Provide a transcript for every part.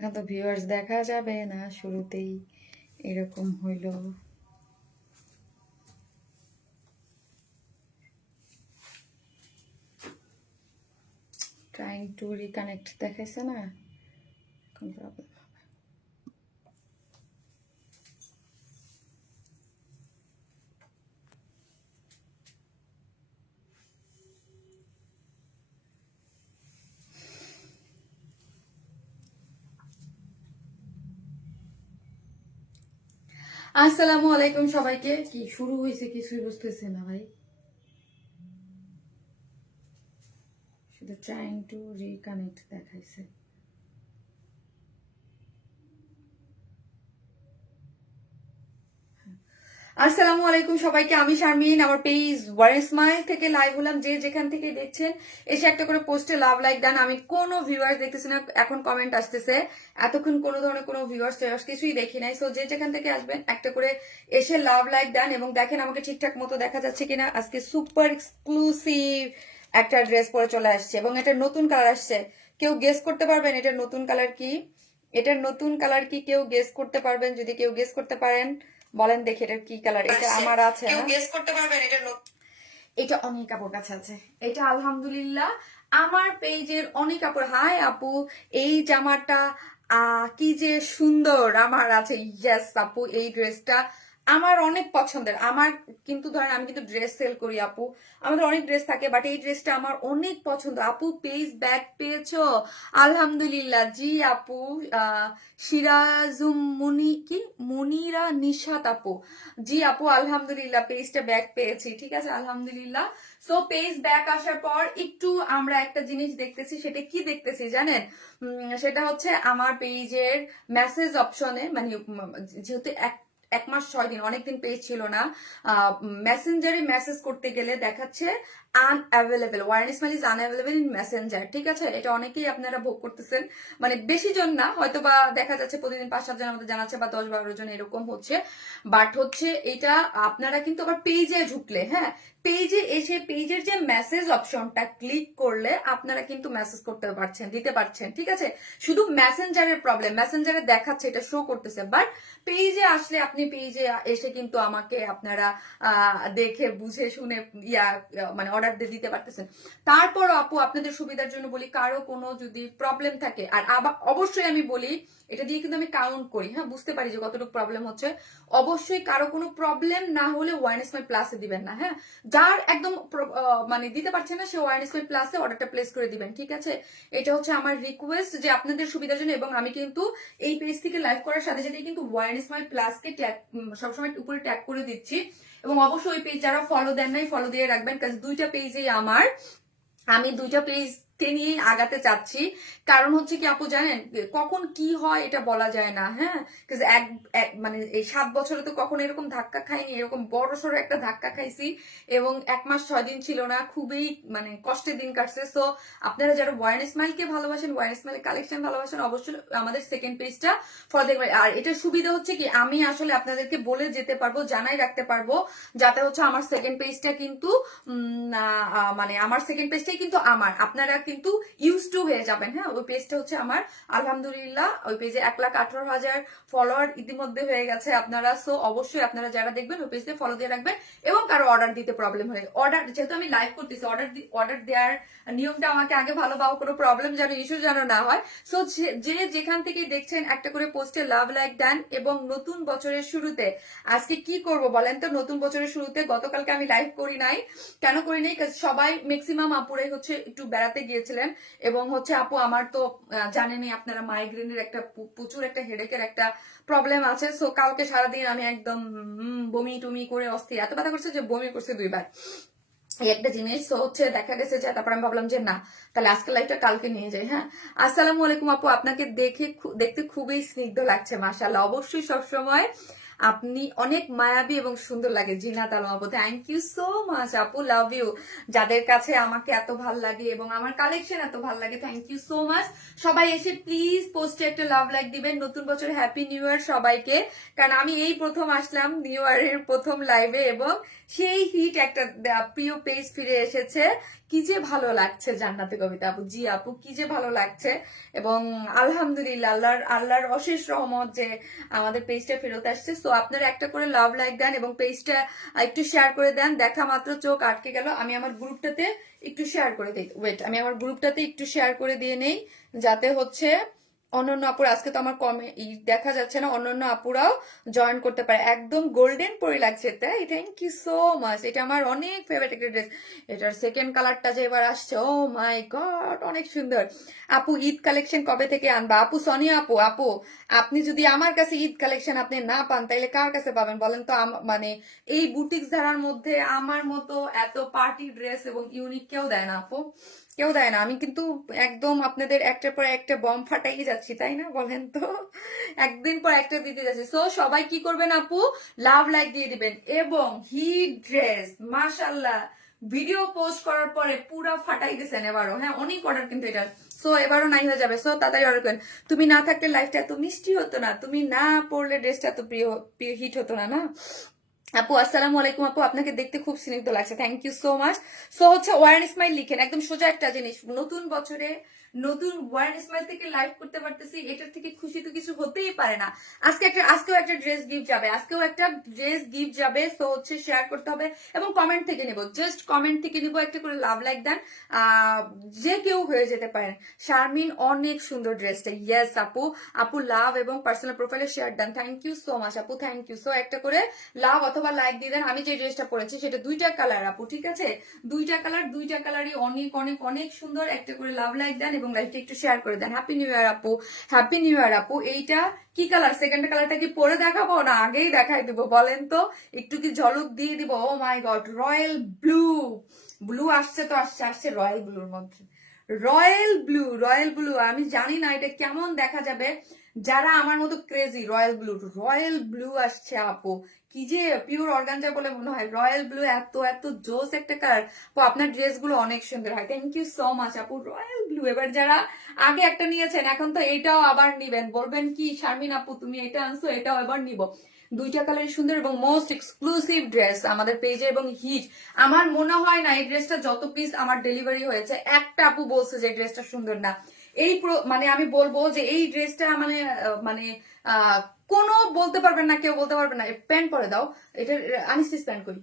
এখন তো ভিউয়ার্স দেখা যাবে না, শুরুতেই এরকম হইলো। ট্রাইং টু রিকানেক্ট দেখাইছে না, এখন প্রবলেম। আসসালামু আলাইকুম সবাইকে। কি শুরু হয়েছে কিছুই বুঝতেছি না ভাই, শুধু ট্রাইং টু রিকানেক্ট দেখাইছে। আসসালামু আলাইকুম সবাইকে, আমি শারমিন। আমার পেজ ওয়ারেন স্মাইল থেকে লাইভ হলাম। যে যেখান থেকে দেখছেন এসে একটা করে পোস্টে লাভ লাইক ডান। আমি কোনো ভিউয়ার্স দেখতেছি না, এখন কমেন্ট আসতেছে। এতক্ষণ কোনো ধরনের কোনো ভিউয়ার্স কিছুই দেখি নাই। সো যে যেখান থেকে আসবেন একটা করে এসে লাভ লাইক ডান এবং দেখেন আমাকে ঠিকঠাক মতো দেখা যাচ্ছে কিনা। আজকে সুপার এক্সক্লুসিভ একটা ড্রেস পরে চলে আসছে এবং এটার নতুন কালার আসছে। কেউ গেস করতে পারবেন এটার নতুন কালার কি? এটার নতুন কালার কি কেউ গেস করতে পারবেন? যদি কেউ গেস করতে পারেন বলেন দেখি এটার কি কালার। এটা আমার আছে, কেউ গেস করতে পারবেন এটা? এটা অনেক আপুর কাছে আছে। এটা আলহামদুলিল্লাহ আমার পেজের অনেক আপুর। হাই আপু, এই জামাটা কি যে সুন্দর আমার আছে। ইয়েস আপু, এই ড্রেসটা আমার অনেক পছন্দের। আমার কিন্তু ধরেন আমি কিন্তু ড্রেস সেল করি আপু, আমাদের অনেক ড্রেস থাকে, বাট এই ড্রেসটা আমার অনেক পছন্দ। আপু পেজ ব্যাগ পেয়েছো? আলহামদুলিল্লাহ জি আপু। সিরাজুম মুনি কি মুনিরা নিশাত আপু, জি আপু আলহামদুলিল্লাহ পেজটা ব্যাক পেয়েছি। ঠিক আছে আলহামদুলিল্লাহ। সো পেজ ব্যাক আসার পর একটু আমরা একটা জিনিস দেখতেছি। সেটা কি দেখতেছি জানেন? সেটা হচ্ছে আমার পেজের মেসেজ অপশনে, মানে যেহেতু এক মাস 6 দিন, অনেকদিন পেজ ছিল না, মেসেঞ্জারে মেসেজ করতে গেলে দেখাচ্ছে unavailable. Warren Ismail is unavailable in Messenger. ঠিক আছে, এটা অনেকেই আপনারা ভোগ করতেছেন, মানে বেশি জন না, হয়তো বা দেখা যাচ্ছে প্রতিদিন 5-7 জনের মধ্যে জানাচ্ছে বা 10-12 জন এরকম হচ্ছে। বাট হচ্ছে এটা আপনারা কিন্তু আবার পেজে ঢুকলে, হ্যাঁ, পেজে এসে পেজের যে মেসেজ অপশনটা ক্লিক করলে আপনারা কিন্তু মেসেজ করতে পারছেন, দিতে পারছেন। ঠিক আছে, শুধু মেসেঞ্জারের প্রবলেম, মেসেঞ্জারে দেখাচ্ছে এটা শো করতেছে, বাট পেজে আসলে আপনি পেজে এসে কিন্তু আমাকে আপনারা দেখে বুঝে শুনে মানে অর্ডার দিয়ে দিতে পারতেছেন। তারপর আপু আপনাদের সুবিধার জন্য বলি, কারো কোনো যদি প্রবলেম থাকে, আর আবার অবশ্যই আমি বলি এটা দিয়ে কিন্তু আমি কাউন্ট করি, হ্যাঁ, বুঝতে পারি যে কতটুকু প্রবলেম হচ্ছে। অবশ্যই কারো কোনো প্রবলেম না হলে ওয়ারেন স্মাইল প্লাসে দিবেন না, হ্যাঁ। যার একদম মানে দিতে পারছে না সে ওয়ারেন স্মাইল প্লাসে অর্ডারটা প্লেস করে দিবেন। ঠিক আছে, এটা হচ্ছে আমার রিকোয়েস্ট যে আপনাদের সুবিধার জন্য। এবং আমি কিন্তু এই পেজ থেকে লাইভ করার সাথে সাথে কিন্তু ওয়ারেন স্মাইল প্লাসকে ট্যাগ সবসময় উপরে ট্যাগ করে দিচ্ছি। এবং অবশ্যই ওই পেজ যারা ফলো দেন নাই ফলো দিয়ে রাখবেন, কারণ দুইটা পেজেই আমার, আমি দুইটা পেজ নিয়ে আগাতে চাচ্ছি। কারণ হচ্ছে কি আপু জানেন, কখন কি হয় এটা বলা যায় না, হ্যাঁ। মানে এই 7 বছরে তো কখন এরকম ধাক্কা খাইনি, এরকম বড় সড়ো একটা ধাক্কা খাইছি। এবং 1 মাস 6 দিন ছিল না, খুবই মানে কষ্টের দিন কাটছে। সো আপনারা যারা ওয়ারেন স্মাইলকে ভালোবাসেন, ওয়ারেন স্মাইল কালেকশন ভালোবাসেন, অবশ্যই আমাদের সেকেন্ড পেজটা ফলো দেখবেন। আর এটার সুবিধা হচ্ছে কি আমি আসলে আপনাদেরকে বলে যেতে পারবো, জানাই রাখতে পারবো, যাতে হচ্ছে আমার সেকেন্ড পেজটা কিন্তু মানে আমার সেকেন্ড পেজটাই কিন্তু আমার, আপনারা কিন্তু ইউজ টু হয়ে যাবেন, হ্যাঁ। ওই পেজটা হচ্ছে আমার আলহামদুলিল্লাহ, ওই পেজে 1,18,000 ফলোয়ার ইতিমধ্যে হয়ে গেছে আপনারা। সো অবশ্যই আপনারা যারা দেখবেন ওই পেজে ফলো দিয়ে রাখবেন। এবং কারো অর্ডার দিতে প্রবলেম হলে, অর্ডার যেহেতু আমি লাইভ করতেছি, অর্ডার দেওয়ার নিয়মটা আমাকে আগে ভালো পাবো, কোনো প্রবলেম যেন ইস্যু যেন না হয়। সো যে যেখান থেকে দেখছেন একটা করে পোস্টে লাভ লাইক দেন। এবং নতুন বছরের শুরুতে আজকে কি করব বলেন তো? নতুন বছরের শুরুতে গতকালকে আমি লাইভ করি নাই। কেন করি নাই? সবাই ম্যাক্সিমাম আপুরাই হচ্ছে একটু বেড়াতে গিয়েছিলেন। এবং হচ্ছে আপু আমার তো জানেনই আপনারা, মাইগ্রেনের একটা প্রচুর একটা হেডেকের একটা প্রবলেম আছে। সো কালকে সারাদিন আমি একদম বমি টমি করে অস্থির, এত ব্যথা করছে যে বমি করছে 2 বার, এই একটা জিনিস। তো হচ্ছে দেখা গেছে যে তারপর আমি ভাবলাম যে না, তাহলে আজকে লাইভটা কালকে নিয়ে যাই, হ্যাঁ। আসসালামু আলাইকুম আপু, আপনাকে দেখতে খুবই স্নিগ্ধ লাগছে, মাশাআল্লাহ। অবশ্যই সবসময় আপনি অনেক মায়াবী এবং সুন্দর লাগে জিনাত আলম আপু, থ্যাংক ইউ সো মাচ আপু, লাভ ইউ। যাদের কাছে আমাকে এত ভাল লাগে এবং আমার কালেকশন এত ভাল লাগে, থ্যাংক ইউ সো মাচ। সবাই এসে প্লিজ পোস্টে একটা লাভ লাইক দিবেন। নতুন বছর হ্যাপি নিউ ইয়ার সবাইকে। কারণ আমি এই প্রথম আসলাম নিউ ইয়ারের প্রথম লাইভে এবং সেই হিট একটা প্রিয় পেজ ফিরে এসেছে। কি যে ভালো লাগছে জান্নাতে কবিতা আপু, জি আপু কি যে ভালো লাগছে। এবং আলহামদুলিল্লাহ আল্লাহর অশেষ রহমত যে আমাদের পেজটা ফেরত আসছে। সো আপনারা একটা করে লাভ লাইক দেন এবং পেজটা একটু শেয়ার করে দেন। দেখা মাত্র চোখ আটকে গেল, আমি আমার গ্রুপটাতে একটু শেয়ার করে দিই। ওয়েট, আমি আমার গ্রুপটাতে একটু শেয়ার করে দিয়ে নেই, যাতে হচ্ছে অন্যান্য আপুরা, আজকে তো আমার কমে দেখা যাচ্ছে না, অন্যান্য আপুরাও জয়েন করতে পারে। একদম গোল্ডেন পরি লাগছে, তাই থ্যাংক ইউ সো মাচ। এটা আমার অনেক ফেভারিট একটা ড্রেস। এটার সেকেন্ড কালারটা যে এবার আসছে, ও মাই গড অনেক সুন্দর। আপু ঈদ কালেকশন কবে থেকে আনবা? আপু সোনিয়া আপু, আপু আপনি যদি আমার কাছে ঈদ কালেকশন আপনি না পান তাইলে কার কাছে পাবেন বলেন তো? মানে এই বুটিক্স ধারার মধ্যে আমার মতো এত পার্টি ড্রেস এবং ইউনিক কেউ দেয় না আপু, কেউ দেয় না। আমি কিন্তু একদম আপনাদের একটার পর একটা বম ফাটাই যাচ্ছি, তাই না বলেন তো? একদিন পর একটা দিতে যাচ্ছি। সো সবাই কি করবেন আপু, লাভ লাইক দিয়ে দিবেন। এবং হিট ড্রেস মাশাল্লাহ ভিডিও পোস্ট করার পরে পুরা ফাটাই গেছেন এবারও। হ্যাঁ অনেক অর্ডার কিন্তু এটা, সো এবারও নাই হয়ে যাবে। সো তাড়াতাড়ি অর্ডার করেন। তুমি না থাকলে লাইফটা এত মিষ্টি হতো না, তুমি না পড়লে ড্রেসটা এত প্রিয় হিট হতো না। না আপু আসসালামু আলাইকুম আপু, আপনাকে দেখতে খুব স্নিগ্ধ লাগছে, thank you so much. So হচ্ছে ওয়ার স্মাইল লিখেন, একদম সোজা একটা জিনিস। নতুন বছরে নতুন ওয়ার স্মাইল থেকে লাইভ করতে পারতেছি, এটার থেকে খুশি তো কিছু হতেই পারে না। আজকেও একটা ড্রেস গিফট যাবে, আজকেও একটা ড্রেস গিফট যাবে। সো হচ্ছে শেয়ার করতে হবে এবং কমেন্ট থেকে নিব, জাস্ট কমেন্ট থেকে নিব। একটা করে লাভ লাইক দেন, যে কেউ হয়ে যেতে পারেন। শারমিন অনেক সুন্দর ড্রেসটা, ইয়েস আপু, আপু লাভ এবং পার্সোনাল প্রোফাইলে শেয়ার দেন, থ্যাংক ইউ সো মাচ আপু, থ্যাংক ইউ। সো একটা করে লাভ অথবা লাইক দিয়ে দেন। আমি যে ড্রেসটা পরেছি সেটা দুইটা কালার আপু, ঠিক আছে? দুইটা কালারই অনেক অনেক অনেক সুন্দর। একটা করে লাভ লাইক দেন এবং লাইভটা একটু শেয়ার করে দেন। হ্যাপি নিউ ইয়ার আপু, হ্যাপি নিউ ইয়ার আপু। এইটা কি কালার? সেকেন্ড কালারটা কি পরে দেখাবো না আগেই দেখাই দিব বলেন তো? একটু কি ঝলক দিয়ে দিব? ও মাই গড, রয়্যাল ব্লু, ব্লু আসছে তো আসছে রয়্যাল ব্লুর মধ্যে, রয়্যাল ব্লু। আমি জানি না এটা কেমন দেখা যাবে যারা আমার মতো ক্রেজি। রয়্যাল ব্লু আসছে আপু, কি যে পিওর অর্গানজা বলে মনে হয়। রয়্যাল ব্লু এত এত জোস একটা কালার আপু, আপনার ড্রেস গুলো অনেক সুন্দর হয়, থ্যাংক ইউ সো মাচ আপু। রয়্যাল ব্লু, এবার যারা আগে একটা নিয়েছেন এখন তো এটাও আবার নিবেন, বলবেন কি শারমিন আপু তুমি এটা আনছো, এটাও এবার নিব। দুইটা কালার সুন্দর এবং মোস্ট এক্সক্লুসিভ ড্রেস আমাদের পেজে এবং হিট। আমার মনে হয় না এই ড্রেসটা যত পিস আমার ডেলিভারি হয়েছে একটা আপু বলছে যে ড্রেসটা সুন্দর না। মানে আমি বলবো যে এই ড্রেসটা মানে মানে কোনো বলতে পারবেন না, কেউ বলতে পারবেন না প্যান্ট পরে দাও, এটা আমি স্টিচ প্যান্ট করি।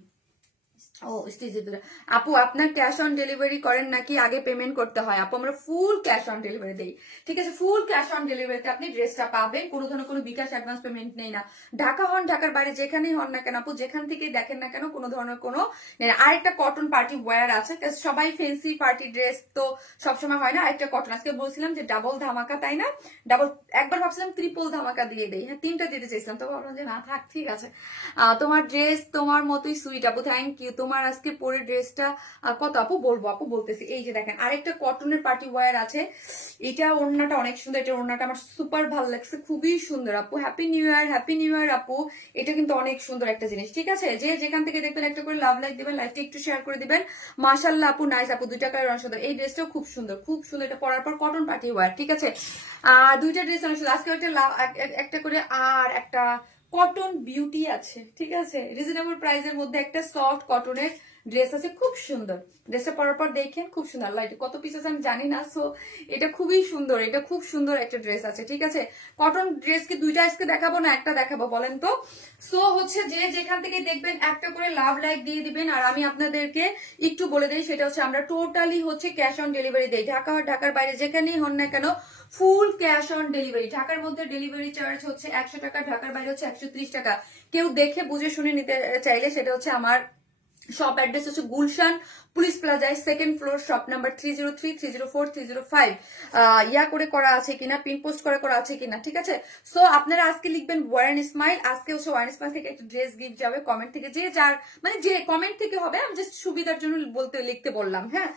ও স্টিচের দুটো আপু, আপনার ক্যাশ অন ডেলিভারি করেন নাকি আগে পেমেন্ট করতে হয়? আপু আমরা ফুল ক্যাশ অন ডেলিভারি দেই, ঠিক আছে? ফুল ক্যাশ অন ডেলিভারিতে আপনি ড্রেসটা পাবেন, কোনো ধরনের কোনো বিকাশ অ্যাডভান্স পেমেন্ট নেই না। ঢাকা হন, ঢাকার বাইরে যেখানেই হন না কেন আপু, যেখান থেকে দেখেন না কেন, কোনো ধরনের কোনো নেই। আরেকটা কটন পার্টি ওয়্যার আছে, সবাই ফেন্সি পার্টি ড্রেস তো সবসময় হয় না। আরেকটা কটন, আজকে বলছিলাম যে ডাবল ধামাকা, তাই না? ডাবল, একবার ভাবছিলাম ট্রিপল ধামাকা দিয়ে দেই, হ্যাঁ 3টা দিতে চাইছিলাম, তো ভাবলাম যে না থাক, ঠিক আছে। তোমার ড্রেস তোমার মতোই সুইট আপু, থ্যাংক ইউ। তোমার আজকে পরে ড্রেসটা কত আপু? বলবো আপু, বলতেছি। এই যে দেখেন আরেকটা কটনের পার্টি ওয়্যার আছে, এটা ওড়নাটা অনেক সুন্দর, এটা ওড়নাটা আমার সুপার ভালো লাগছে, খুবই সুন্দর আপু। হ্যাপি নিউ ইয়ার আপু। এটা কিন্তু অনেক সুন্দর একটা জিনিস, ঠিক আছে? যে যেখান থেকে দেখবেন একটা করে লাভ লাইক দিবেন, লাইভটা একটু শেয়ার করে দিবেন। মাশাআল্লাহ আপু, নাইস আপু, দুইটা কালার অনেক সুন্দর। এই ড্রেসটাও খুব সুন্দর, খুব সুন্দর। এটা পরার পর কটন পার্টি ওয়্যার, ঠিক আছে? দুইটা ড্রেস অনেক সুন্দর। আজকে একটা করে আর একটা কটন বিউটি আছে, ঠিক আছে? রিজনেবল প্রাইসের মধ্যে একটা সফট কটনের ড্রেস আছে, খুব সুন্দর। ড্রেসটা পরার পর দেখেন, খুব সুন্দর। লাইট কত পিস আছে আমি জানি না। সো এটা খুবই সুন্দর, এটা খুব সুন্দর একটা ড্রেস আছে, ঠিক আছে? কটন ড্রেস কি দুইটা আজকে দেখাবো না একটা দেখাবো বলেন তো? সো হচ্ছে যে যেখান থেকে দেখবেন একটা করে লাভ লাইক দিয়ে দিবেন। আর আমি আপনাদেরকে একটু বলে দিই, সেটা হচ্ছে আমরা টোটালি হচ্ছে ক্যাশ অন ডেলিভারি দেই। ঢাকার বাইরে যেখানেই হন না কেন ফুল ক্যাশ অন ডেলিভারি। ঢাকার মধ্যে ডেলিভারি চার্জ হচ্ছে 100 টাকা, ঢাকার বাইরে হচ্ছে 130 টাকা। কেউ দেখে বুঝে শুনে নিতে চাইলে সেটা হচ্ছে আমার শপ অ্যাড্রেস হচ্ছে গুলশান পুলিশ প্লাজায় 2nd ফ্লোর, শপ নাম্বার 303, 304, 305। ইয়া করে করা আছে কিনা, পিন পোস্ট করে করা আছে কিনা, ঠিক আছে। সো আপনারা আজকে লিখবেন ওয়ারেন স্মাইল। আজকে হচ্ছে ওয়ারেন স্মাইল থেকে একটা ড্রেস গিফট যাবে কমেন্ট থেকে, যে যার মানে যে কমেন্ট থেকে হবে, আমি জাস্ট সুবিধার জন্য লিখতে বললাম। হ্যাঁ,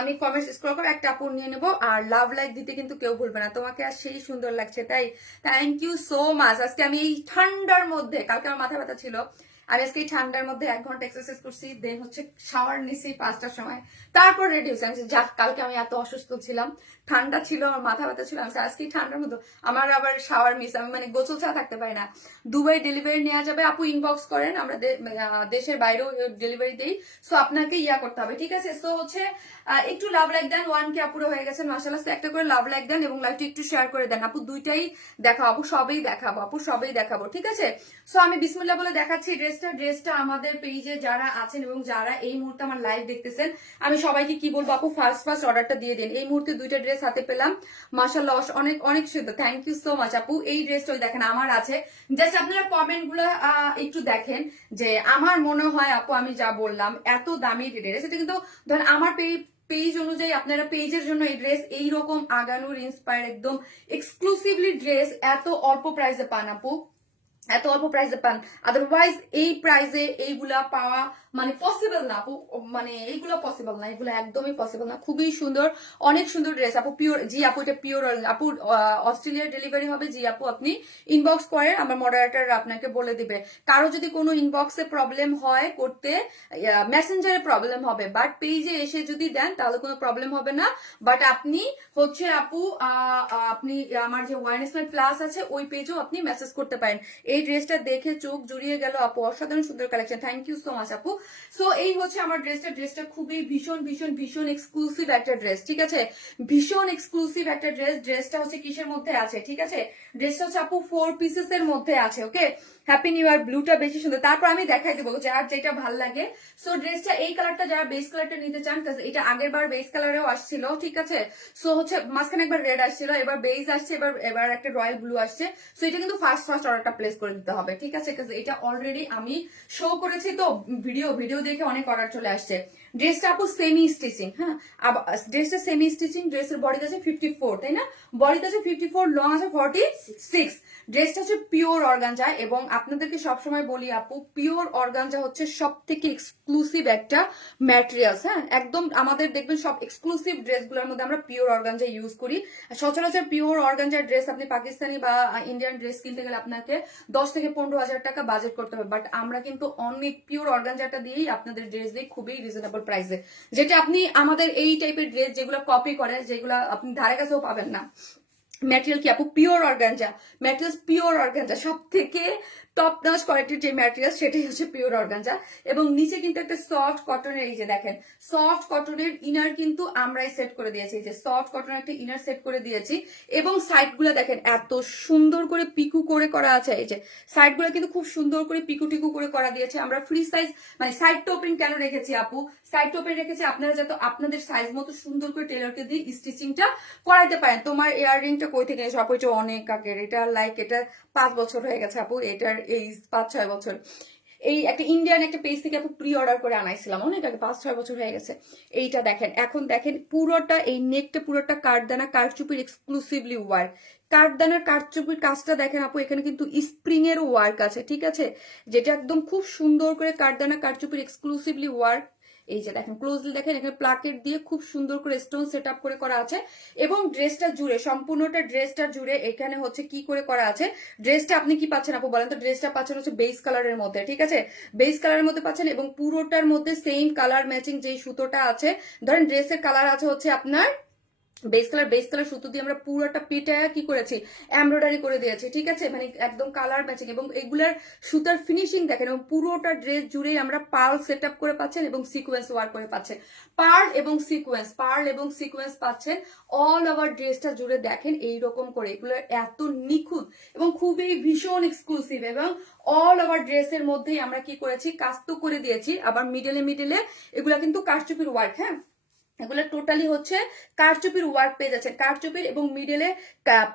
আমি কমেন্ট স্ক্রল করে একটা আপু নিয়ে নেবো। আর লাভ লাইক দিতে কিন্তু কেউ ভুলবে না, তোমাকে আর সেই সুন্দর লাগছে, তাই থ্যাংক ইউ সো মাচ। আজকে আমি এই ঠান্ডার মধ্যে, কালকে আমার মাথা ব্যথা ছিল, আর আজকে এই ঠান্ডার মধ্যে 1 ঘন্টা এক্সারসাইজ করছি, দেন হচ্ছে শাওয়ার নিছি 5টার সময়, তারপর রেডি হয়েছি। আমি যাক, কালকে আমি এত অসুস্থ ছিলাম, ঠান্ডা ছিল, আমার মাথা ব্যথা ছিল, আমি আজকে ঠান্ডার মধ্যে আমার আবার শাওয়ার মিস, আমি মানে গোসল ছাড়া থাকতে পারি না। দুবাই ডেলিভারি নেওয়া যাবে আপু, ইনবক্স করেন, আমরা দেশের বাইরেও ডেলিভারি দিই। সো আপনাকে ইয়া করতে হবে, ঠিক আছে। সো হচ্ছে একটু লাভ লাইক দেন, 1K আপুরো হয়ে গেছে মাশাআল্লাহ। একটা করে লাভ লাইক দেন এবং লাইভটা একটু শেয়ার করে দেন আপু। দুইটাই দেখাবো আপু, সবই দেখাবো আপু, সবই দেখাবো, ঠিক আছে। সো আমি বিসমিল্লাহ বলে দেখাচ্ছি ড্রেসটা আমাদের পেজে যারা আছেন এবং যারা এই মুহূর্তে আমার লাইভ দেখতেছেন, আমি সবাইকে কি বলবো আপু, ফার্স্ট অর্ডারটা দিয়ে দিন। এই মুহূর্তে 2টা ড্রেস হাতে পেলাম মাশাআল্লাহ, অনেক অনেক সুন্দর, থ্যাংক ইউ সো মাচ আপু। এই ড্রেসটা দেখেন আমার আছে, জাস্ট আপনারা কমেন্ট গুলো একটু দেখেন, যে আমার মনে হয় আপু আমি যা বললাম এত দামি ড্রেস, এটা কিন্তু ধরেন আমার পেজ অনুযায়ী আপনারা পেজের জন্য এই ড্রেস এইরকম আগানোর ইন্সপায়ার একদম এক্সক্লুসিভলি ড্রেস এত অল্প প্রাইসে পান আপু, এত অল্প প্রাইসে পান। আদারওয়াইজ এই প্রাইসে এইগুলা পাওয়া মানে পসিবল না আপু, মানে এইগুলো পসিবল না, এগুলো একদমই পসিবল না। খুবই সুন্দর, অনেক সুন্দর ড্রেস আপু, পিওর। জি আপু, এটা পিওর আপু, অস্ট্রেলিয়ার ডেলিভারি হবে। জি আপু, আপনি ইনবক্স করেন, আমার মডারেটর আপনাকে বলে দিবে। কারো যদি কোনো ইনবক্সে প্রবলেম হয় করতে, মেসেঞ্জারে প্রবলেম হবে, বাট পেজে এসে যদি দেন তাহলে কোনো প্রবলেম হবে না। বাট আপনি হচ্ছে আপু, আপনি আমার যে ওয়ারেন স্মাইল প্লাস আছে ওই পেজেও আপনি মেসেজ করতে পারেন। এই ড্রেসটা দেখে চোখ জুড়িয়ে গেল আপু, অসাধারণ সুন্দর collection, thank you so much আপু। সো এই হচ্ছে আমার ড্রেসটা খুবই ভীষণ ভীষণ ভীষণ এক্সক্লুসিভ একটা ড্রেস, ঠিক আছে, ভীষণ এক্সক্লুসিভ একটা ড্রেসটা হচ্ছে কিসের মধ্যে আছে, ঠিক আছে, ড্রেসটা হচ্ছে আপু 4 পিসেস এর মধ্যে আছে। ওকে, হ্যাপি নিউ ইয়ার, ব্লুটা বেশি সুন্দর, তারপর আমি দেখাই দেবো যার যেটা ভালো লাগে। সো ড্রেসটা এই কালারটা, যারা বেস কালারটা নিতে চান, এটা আগের বার বেস কালারেও আসছিল, ঠিক আছে। সো হচ্ছে মাঝখানে একবার রেড আসছিল, এবার বেস আসছে, এবার একটা রয়্যাল ব্লু আসছে। সো এটা কিন্তু ফার্স্ট অর্ডারটা প্লেস করে দিতে হবে, ঠিক আছে, এটা অলরেডি আমি শো করেছি, তো ভিডিও দেখে অনেক অর্ডার চলে আসছে। ড্রেসটা আপু সেমি স্টিচিং, হ্যাঁ, ড্রেসটা সেমি স্টিচিং, ড্রেসের বডিতে আছে 54, তাই না, বডিতে আছে 54, লং আছে 46। ড্রেসটা হচ্ছে পিওর অর্গানজা, এবং আপনাদেরকে সবসময় বলি আপু, পিওর অর্গানজা হচ্ছে সব থেকে এক্সক্লুসিভ একটা ম্যাটেরিয়ালস। হ্যাঁ, একদম আমাদের দেখবেন সব এক্সক্লুসিভ ড্রেসগুলোর মধ্যে আমরা পিওর অর্গানজা ইউজ করি। সচরাচর পিওর অর্গানজার ড্রেস আপনি পাকিস্তানি বা ইন্ডিয়ান ড্রেস কিনতে গেলে আপনাকে 10 থেকে 15,000 টাকা বাজেট করতে হবে, বাট আমরা কিন্তু অনেক পিওর অর্গানজাটা দিয়েই আপনাদের ড্রেস দিই খুবই রিজনেবল প্রাইসে, যেটা আপনি আমাদের এই টাইপের ড্রেস যেগুলো কপি করে, যেগুলো আপনি ধারে কাছেও পাবেন না। ম্যাটেরিয়াল কি আপু, pure organza, material pure organza, সব থেকে টপ নচ কোয়ালিটির যে ম্যাটেরিয়াল সেটাই হচ্ছে পিওর অর্গানজা। এবং নিচে কিন্তু একটা সফট কটনের, এই যে দেখেন সফট কটনের ইনার কিন্তু আমরাই সেট করে দিয়েছি, যে সফট কটনের একটা ইনার সেট করে দিয়েছি। এবং সাইড গুলো দেখেন এত সুন্দর করে পিকু করে করা আছে, এই যে সাইড গুলো কিন্তু খুব সুন্দর করে পিকু টিকু করে করা দিয়েছে। আমরা ফ্রি সাইজ মানে সাইড টোপিং কেন রেখেছি আপু, সাইড টোপিং রেখেছি আপনারা যাতে আপনাদের সাইজ মতো সুন্দর করে টেলরকে দিয়ে স্টিচিংটা করাইতে পারেন। তোমার ইয়াররিংটা কই থেকে এসে আপু, এটা অনেক আগের, এটা লাইক এটা 5 বছর হয়ে গেছে আপু, এটার এই 5-6 বছর। এই একটা ইন্ডিয়ান একটা পেজ থেকে আপু প্রি অর্ডার করে আনাইছিলাম অনেক আগে, 5-6 বছর হয়ে গেছে। এইটা দেখেন, এখন দেখেন পুরোটা এই নেকটা পুরোটা কাঠদানা কারচুপির এক্সক্লুসিভলি ওয়ার্ক, কাঠদানার কারচুপির কাজটা দেখেন আপু, এখানে কিন্তু স্প্রিং এর ওয়ার্ক আছে, ঠিক আছে, যেটা একদম খুব সুন্দর করে কাঠদানা কারচুপির এক্সক্লুসিভলি ওয়ার্ক। এই যে দেখেন ক্লোজলি দেখেন, এখানে প্লাকেট দিয়ে খুব সুন্দর করে স্টোন সেট আপ করে করা আছে। এবং ড্রেসটা জুড়ে, সম্পূর্ণটা ড্রেসটা জুড়ে এখানে হচ্ছে কি করে করা আছে, ড্রেসটা আপনি কি পাচ্ছেন আপু বলেন তো, ড্রেসটা পাচ্ছেন হচ্ছে বেস কালারের মধ্যে, ঠিক আছে, বেস কালারের মধ্যে পাচ্ছেন, এবং পুরোটার মধ্যে সেম কালার ম্যাচিং যেই সুতোটা আছে, ধরেন ড্রেসের কালার আছে হচ্ছে আপনার বেস কালার সুতো দিয়ে আমরা পুরোটা পিটায় কি করেছি, এমব্রয়ডারি করে দিয়েছি, ঠিক আছে, মানে একদম কালার ম্যাচিং। এবং এগুলার সুতার ফিনিশিং দেখেন, এবং পুরোটা ড্রেস জুড়ে আমরা পার্ল সেট আপ করে পাচ্ছেন এবং সিকোয়েন্স ওয়ার্ক করে পাচ্ছেন, পার্ল এবং সিকোয়েন্স পাচ্ছেন অল ওভার ড্রেসটা জুড়ে। দেখেন এইরকম করে, এগুলো এত নিখুঁত এবং খুবই ভীষণ এক্সক্লুসিভ, এবং অল ওভার ড্রেসের মধ্যেই আমরা কি করেছি, কাজ তো করে দিয়েছি, আবার মিডলে এগুলা কিন্তু কারচুপির ওয়ার্ক। হ্যাঁ, এগুলো টোটালি হচ্ছে কারচুপির ওয়ার্ক পেয়ে যাচ্ছেন, কারচুপির এবং মিডলে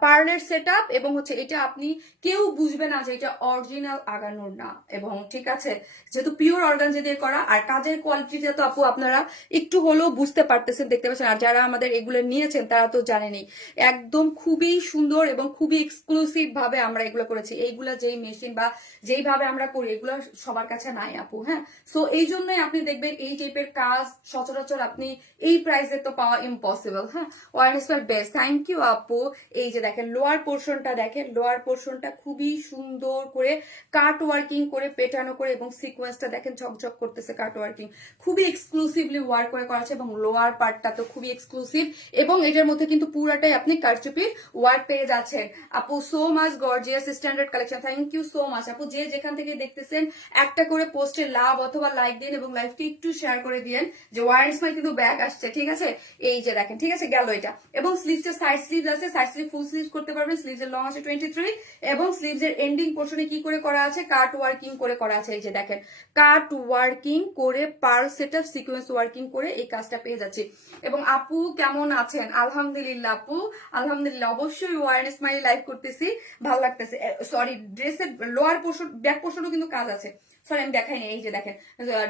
পার্লের সেটআপ, এবং হচ্ছে এটা আপনি কেউ বুঝবে না যে এটা অরিজিনাল আগানোর না। এবং ঠিক আছে, যেহেতু পিওর অর্গানজা দিয়ে করা, আর কাজের কোয়ালিটিটা তো আপু আপনারা একটু হলেও বুঝতে পারতেছেন, দেখতে পাচ্ছেন, আর যারা আমাদের এগুলো নিয়েছেন তারা তো জানেনই, একদম খুবই সুন্দর এবং খুবই এক্সক্লুসিভ ভাবে আমরা এগুলো করেছি। এইগুলা যেই মেশিন বা যেইভাবে আমরা করি এগুলো সবার কাছে নাই আপু। হ্যাঁ, সো এই জন্যই আপনি দেখবেন এই টাইপের কাজ সচরাচর আপনি এই প্রাইসে তো পাওয়া ইম্পসিবল। হ্যাঁ, awareness for best, thank you আপু। এই যে দেখেন লোয়ার পোর্শনটা, দেখেন লোয়ার পোর্শনটা খুবই সুন্দর করে কাট ওয়ার্কিং করে পেটানো করে, এবং সিকোয়েন্সটা দেখেন ঝকঝক করতেছে, কাট ওয়ার্কিং খুবই এক্সক্লুসিভলি ওয়ার্ক করে করা আছে, এবং লোয়ার পার্টটা তো খুবই এক্সক্লুসিভ, এবং এটার মধ্যে কিন্তু পুরাটাই আপনি কারচুপির ওয়ার্ক পেয়ে যাচ্ছেন আপু। So much gorgeous standard collection, thank you so much আপু। যে যেখান থেকে দেখতেছেন একটা করে পোস্টে লাভ অথবা লাইক দিন, এবং লাইভটি একটু শেয়ার করে দিন যে ওয়ারেন্স মাই কিন্তু ব্যাগ আসছে, ঠিক আছে। এই যে দেখেন, ঠিক আছে, গেল এটা। এবং স্লিভসটা সাইড স্লিভ আছে, সাইড স্লিভ ফুল স্লিভ করতে পারবেন, স্লিভস এর লং আছে 23, এবং স্লিভস এর এন্ডিং পোর্শনে কি করে করা আছে, কাট ওয়ার্কিং করে করা আছে। এই যে দেখেন, কাট ওয়ার্কিং করে পার্ল সেটআপ সিকোয়েন্স ওয়ার্কিং করে এই কাজটা পেয়ে যাচ্ছি। এবং আপু কেমন আছেন? আলহামদুলিল্লাহ আপু, আলহামদুলিল্লাহ। অবশ্যই ওয়ারেন্স মাই লাইভ করতেছি, ভালো লাগতেছে। সরি, ড্রেসের লোয়ার পোর্শন ব্যাক পোর্শনও কিন্তু কাজ আছে, সরি আমি দেখাইনি। এই যে দেখেন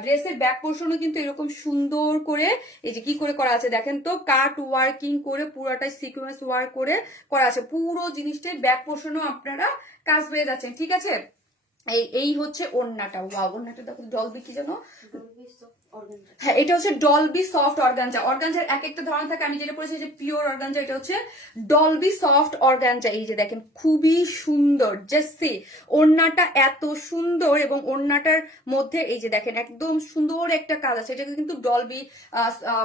ড্রেসের ব্যাক পোর্শনও কিন্তু এরকম সুন্দর করে এই যে কি করে করা আছে দেখেন তো, কাট ওয়ার্কিং করে পুরোটাই সিকোয়েন্স ওয়ার্ক করে করা আছে। পুরো জিনিসটাই ব্যাক পোর্শনও আপনারা কাজ পেয়ে যাচ্ছেন, ঠিক আছে। এই হচ্ছে ওড়নাটা, ওয়াও, ওড়নাটা দেখো ডলবি কি জানো, হ্যাঁ এটা হচ্ছে ডলবি সফট অর্গানজা। অর্গানজার এক একটা ধরনের থাকে, আমি যেটা পড়েছি যে পিওর অর্গানজা, এটা হচ্ছে ডলবি সফট অর্গানজা। এই যে দেখেন খুবই সুন্দর, জাস্ট ওড়নাটা এত সুন্দর, এবং ওড়নাটার মধ্যে এই যে দেখেন একদম সুন্দর একটা কাজ আছে। এটা কিন্তু ডলবি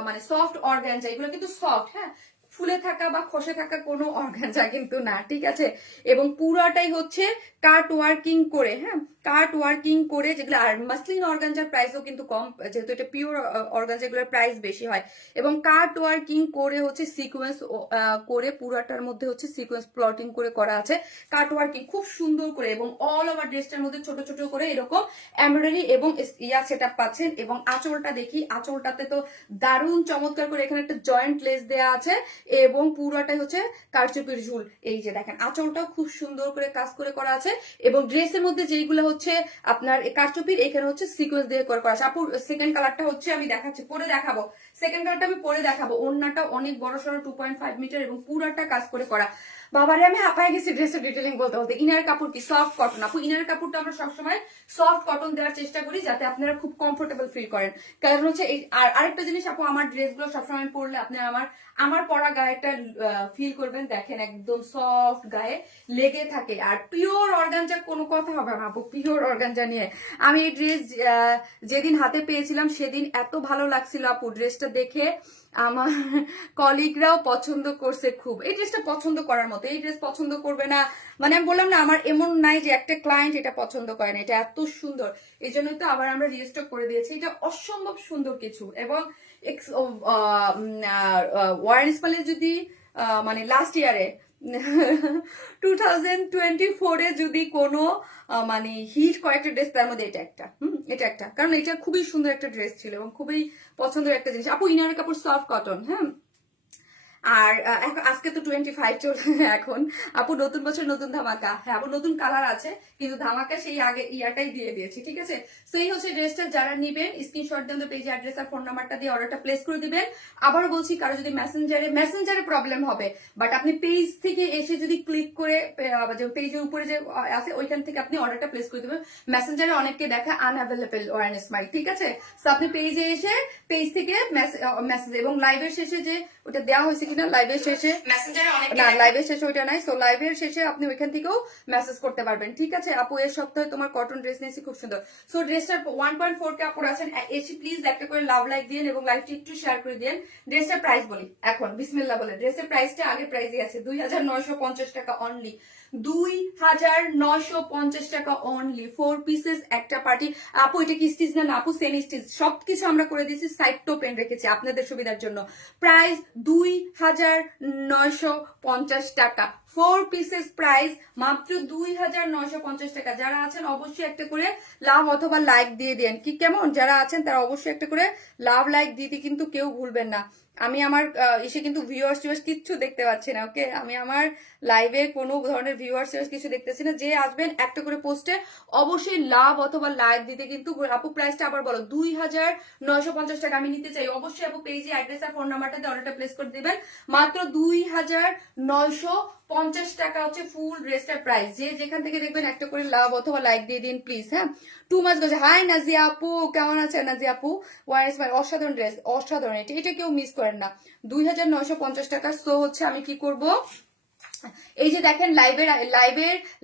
মানে সফট অর্গানজা, এগুলো কিন্তু সফট, হ্যাঁ, ফুলে থাকা বা খসে থাকা কোনো অর্গানজা কিন্তু না, ঠিক আছে। এবং পুরাটাই হচ্ছে কাট ওয়ার্কিং করে, হ্যাঁ, কাট ওয়ার্কিং করে যেগুলো। আর মাসলিন অর্গানজার প্রাইসও কিন্তু কম, যেহেতু এটা পিওর অর্গানজা, এগুলোর প্রাইস বেশি হয়। এবং কাট ওয়ার্কিং করে হচ্ছে সিকোয়েন্স করে পুরাটার মধ্যে হচ্ছে সিকোয়েন্স প্লটিং করে করা আছে, কাট ওয়ার্কিং খুব সুন্দর করে। এবং অল ওভার ড্রেসটার মধ্যে ছোট ছোট করে এরকম এমব্রয়ডারি এবং ইয়া সেটআপ পাচ্ছেন। এবং আঁচলটা দেখি, আঁচলটাতে তো দারুণ চমৎকার করে এখানে একটা জয়েন্ট লেস দেওয়া আছে, এবং পুরাটাই হচ্ছে কারচুপির ঝুল। এই যে দেখেন আঁচলটাও খুব সুন্দর করে কাজ করে করা আছে। এবং ড্রেসের মধ্যে যেইগুলো হচ্ছে আপনার কারচুপির, এখানে হচ্ছে সিকোয়েন্স দিয়ে করা আছে। আপু সেকেন্ড কালারটা হচ্ছে আমি দেখাচ্ছি, পরে দেখাবো, সেকেন্ড কালারটা আমি পরে দেখাবো। ওড়নাটা অনেক বড় সড়ো 2.5 মিটার, এবং পুরাটা কাজ করে করা। বাবারে আমি হাঁপায় গেছি ড্রেসের ডিটেলিং বলতে বলতে। ইনার কাপড় কি সফট কটন আপু, ইনার কাপড়টা আমরা সবসময় সফট কটন দেওয়ার চেষ্টা করি, যাতে আপনারা খুব কমফোর্টেবল ফিল করেন। কারণ হচ্ছে এই, আর আরেকটা জিনিস আপু, আমার ড্রেসগুলো সবসময় পরলে আপনারা আমার পরা গায়েটা ফিল করবেন, দেখেন একদম সফট গায়ে লেগে থাকে। আর পিওর অর্গানজা কোনো কথা হবে না আপু, পিওর অর্গানজা নিয়ে। আমি এই ড্রেস যেদিন হাতে পেয়েছিলাম সেদিন এত ভালো লাগছিল আপু, ড্রেসটা দেখে আমার কলিগরাও পছন্দ করছে খুব। এই ড্রেসটা পছন্দ করার মতো, এই ড্রেস পছন্দ করবে না মানে আমি বললাম না, আমার এমন নাই যে একটা ক্লায়েন্ট এটা পছন্দ করে না, এটা এত সুন্দর। এই জন্যই তো আবার আমরা রিস্টক করে দিয়েছি, এটা অসম্ভব সুন্দর কিছু। এবং ওয়ারেন্স পালে যদি মানে লাস্ট ইয়ারে 2024-এ যদি কোনো মানে হিট কয়েকটা ড্রেস, তার মধ্যে এটা একটা, এটা একটা, কারণ এটা খুবই সুন্দর একটা ড্রেস ছিল এবং খুবই পছন্দের একটা জিনিস আপু। ইনারের কাপড় সফট কটন, হ্যাঁ। আর আজকে তো 25 চলছে এখন আপু, নতুন বছর নতুন ধামাকা। হ্যাঁ আপু, নতুন কালার আছে, কিন্তু ধামাকা সেই আগে ইয়ারটাই দিয়ে দিয়েছি, ঠিক আছে। তো এই হচ্ছে ড্রেসটা, যারা নিবেন স্ক্রিনশট দেন, তো পেজে অ্যাড্রেস আর ফোন নাম্বারটা দিয়ে অর্ডারটা প্লেস করে দিবেন। আবার বলছি, কারো যদি মেসেঞ্জারে প্রবলেম হবে, বাট আপনি পেজ থেকে এসে যদি ক্লিক করে পেজের উপরে যে আছে ওইখান থেকে আপনি অর্ডারটা প্লেস করে দিবেন। মেসেঞ্জারে অনেককে দেখা আনঅ্যাভেলেবল ওয়ারেন্স মাই, ঠিক আছে। তো আপনি পেজে এসে পেজ থেকে মেসেজ, এবং লাইভের শেষে যে ওটা দেওয়া হয়েছে কিনা লাইভের শেষে, না লাইভের শেষে ওইটা নাই, সো লাইভের শেষে আপনি ওইখান থেকেও মেসেজ করতে পারবেন, ঠিক আছে। আপু এর সপ্তাহে তোমার কটন ড্রেস নিয়েছি, খুব সুন্দর। সো ড্রেসটার 1.4 কাপড় আছেন, এসে প্লিজ একটা করে লাভ লাইক দিন এবং লাইভটি একটু শেয়ার করে দিন। ড্রেসটার প্রাইস বলি এখন, বিসমিল্লাহ বলে। ড্রেসের প্রাইসটা আগে প্রাইসই আছে 2950 টাকা অনলি, 2950 টাকা অনলি, 4 পিসেস একটা পার্টি। আপু এটা কি স্টিচ না আপু, সেমি স্টিচ, সবকিছু আমরা করে দিয়েছি, সাইড টো পেন রেখেছি আপনাদের সুবিধার জন্য। প্রাইস 2950 টাকা, 4 পিসেস প্রাইস মাত্র 2950 টাকা। যারা আছেন অবশ্যই একটা করে লাভ অথবা লাইক দিয়ে দেন। কি কেমন যারা আছেন তারা অবশ্যই একটা করে লাভ লাইক দিতে কিন্তু কেউ ভুলবেন না। আমি আমার এসে কিন্তু ভিউয়ার্স কিচ্ছু দেখতে পাচ্ছি না, ওকে? আমি আমার লাইভে কোনো ধরনের ভিউয়ার্স কিছু দেখতেছি না। যে আসবেন একটা করে পোস্টে অবশ্যই লাভ অথবা লাইক দিতে কিন্তু। আপু প্রাইসটা আবার বলো। 2950 টাকা আমি নিতে চাই। অবশ্যই আপু পেজে অ্যাড্রেস আর ফোন নাম্বারটাতে অর্ডারটা প্লেস করে দিবেন। মাত্র 2950 টাকা হচ্ছে ফুল ড্রেসটার প্রাইস। যে যেখান থেকে দেখবেন একটা করে লাভ অথবা লাইক দিয়ে দিন প্লিজ। হ্যাঁ, টু মাস গেছে। হাই নাজিয়া আপু, কেমন আছেন নাজিয়া আপু? ওয়াইস মাই অসাধারণ ড্রেস, অসাধারণ। এটা কেউ মিস করেন না। 2950 টাকা। সো হচ্ছে আমি কি করব, এই যে দেখেন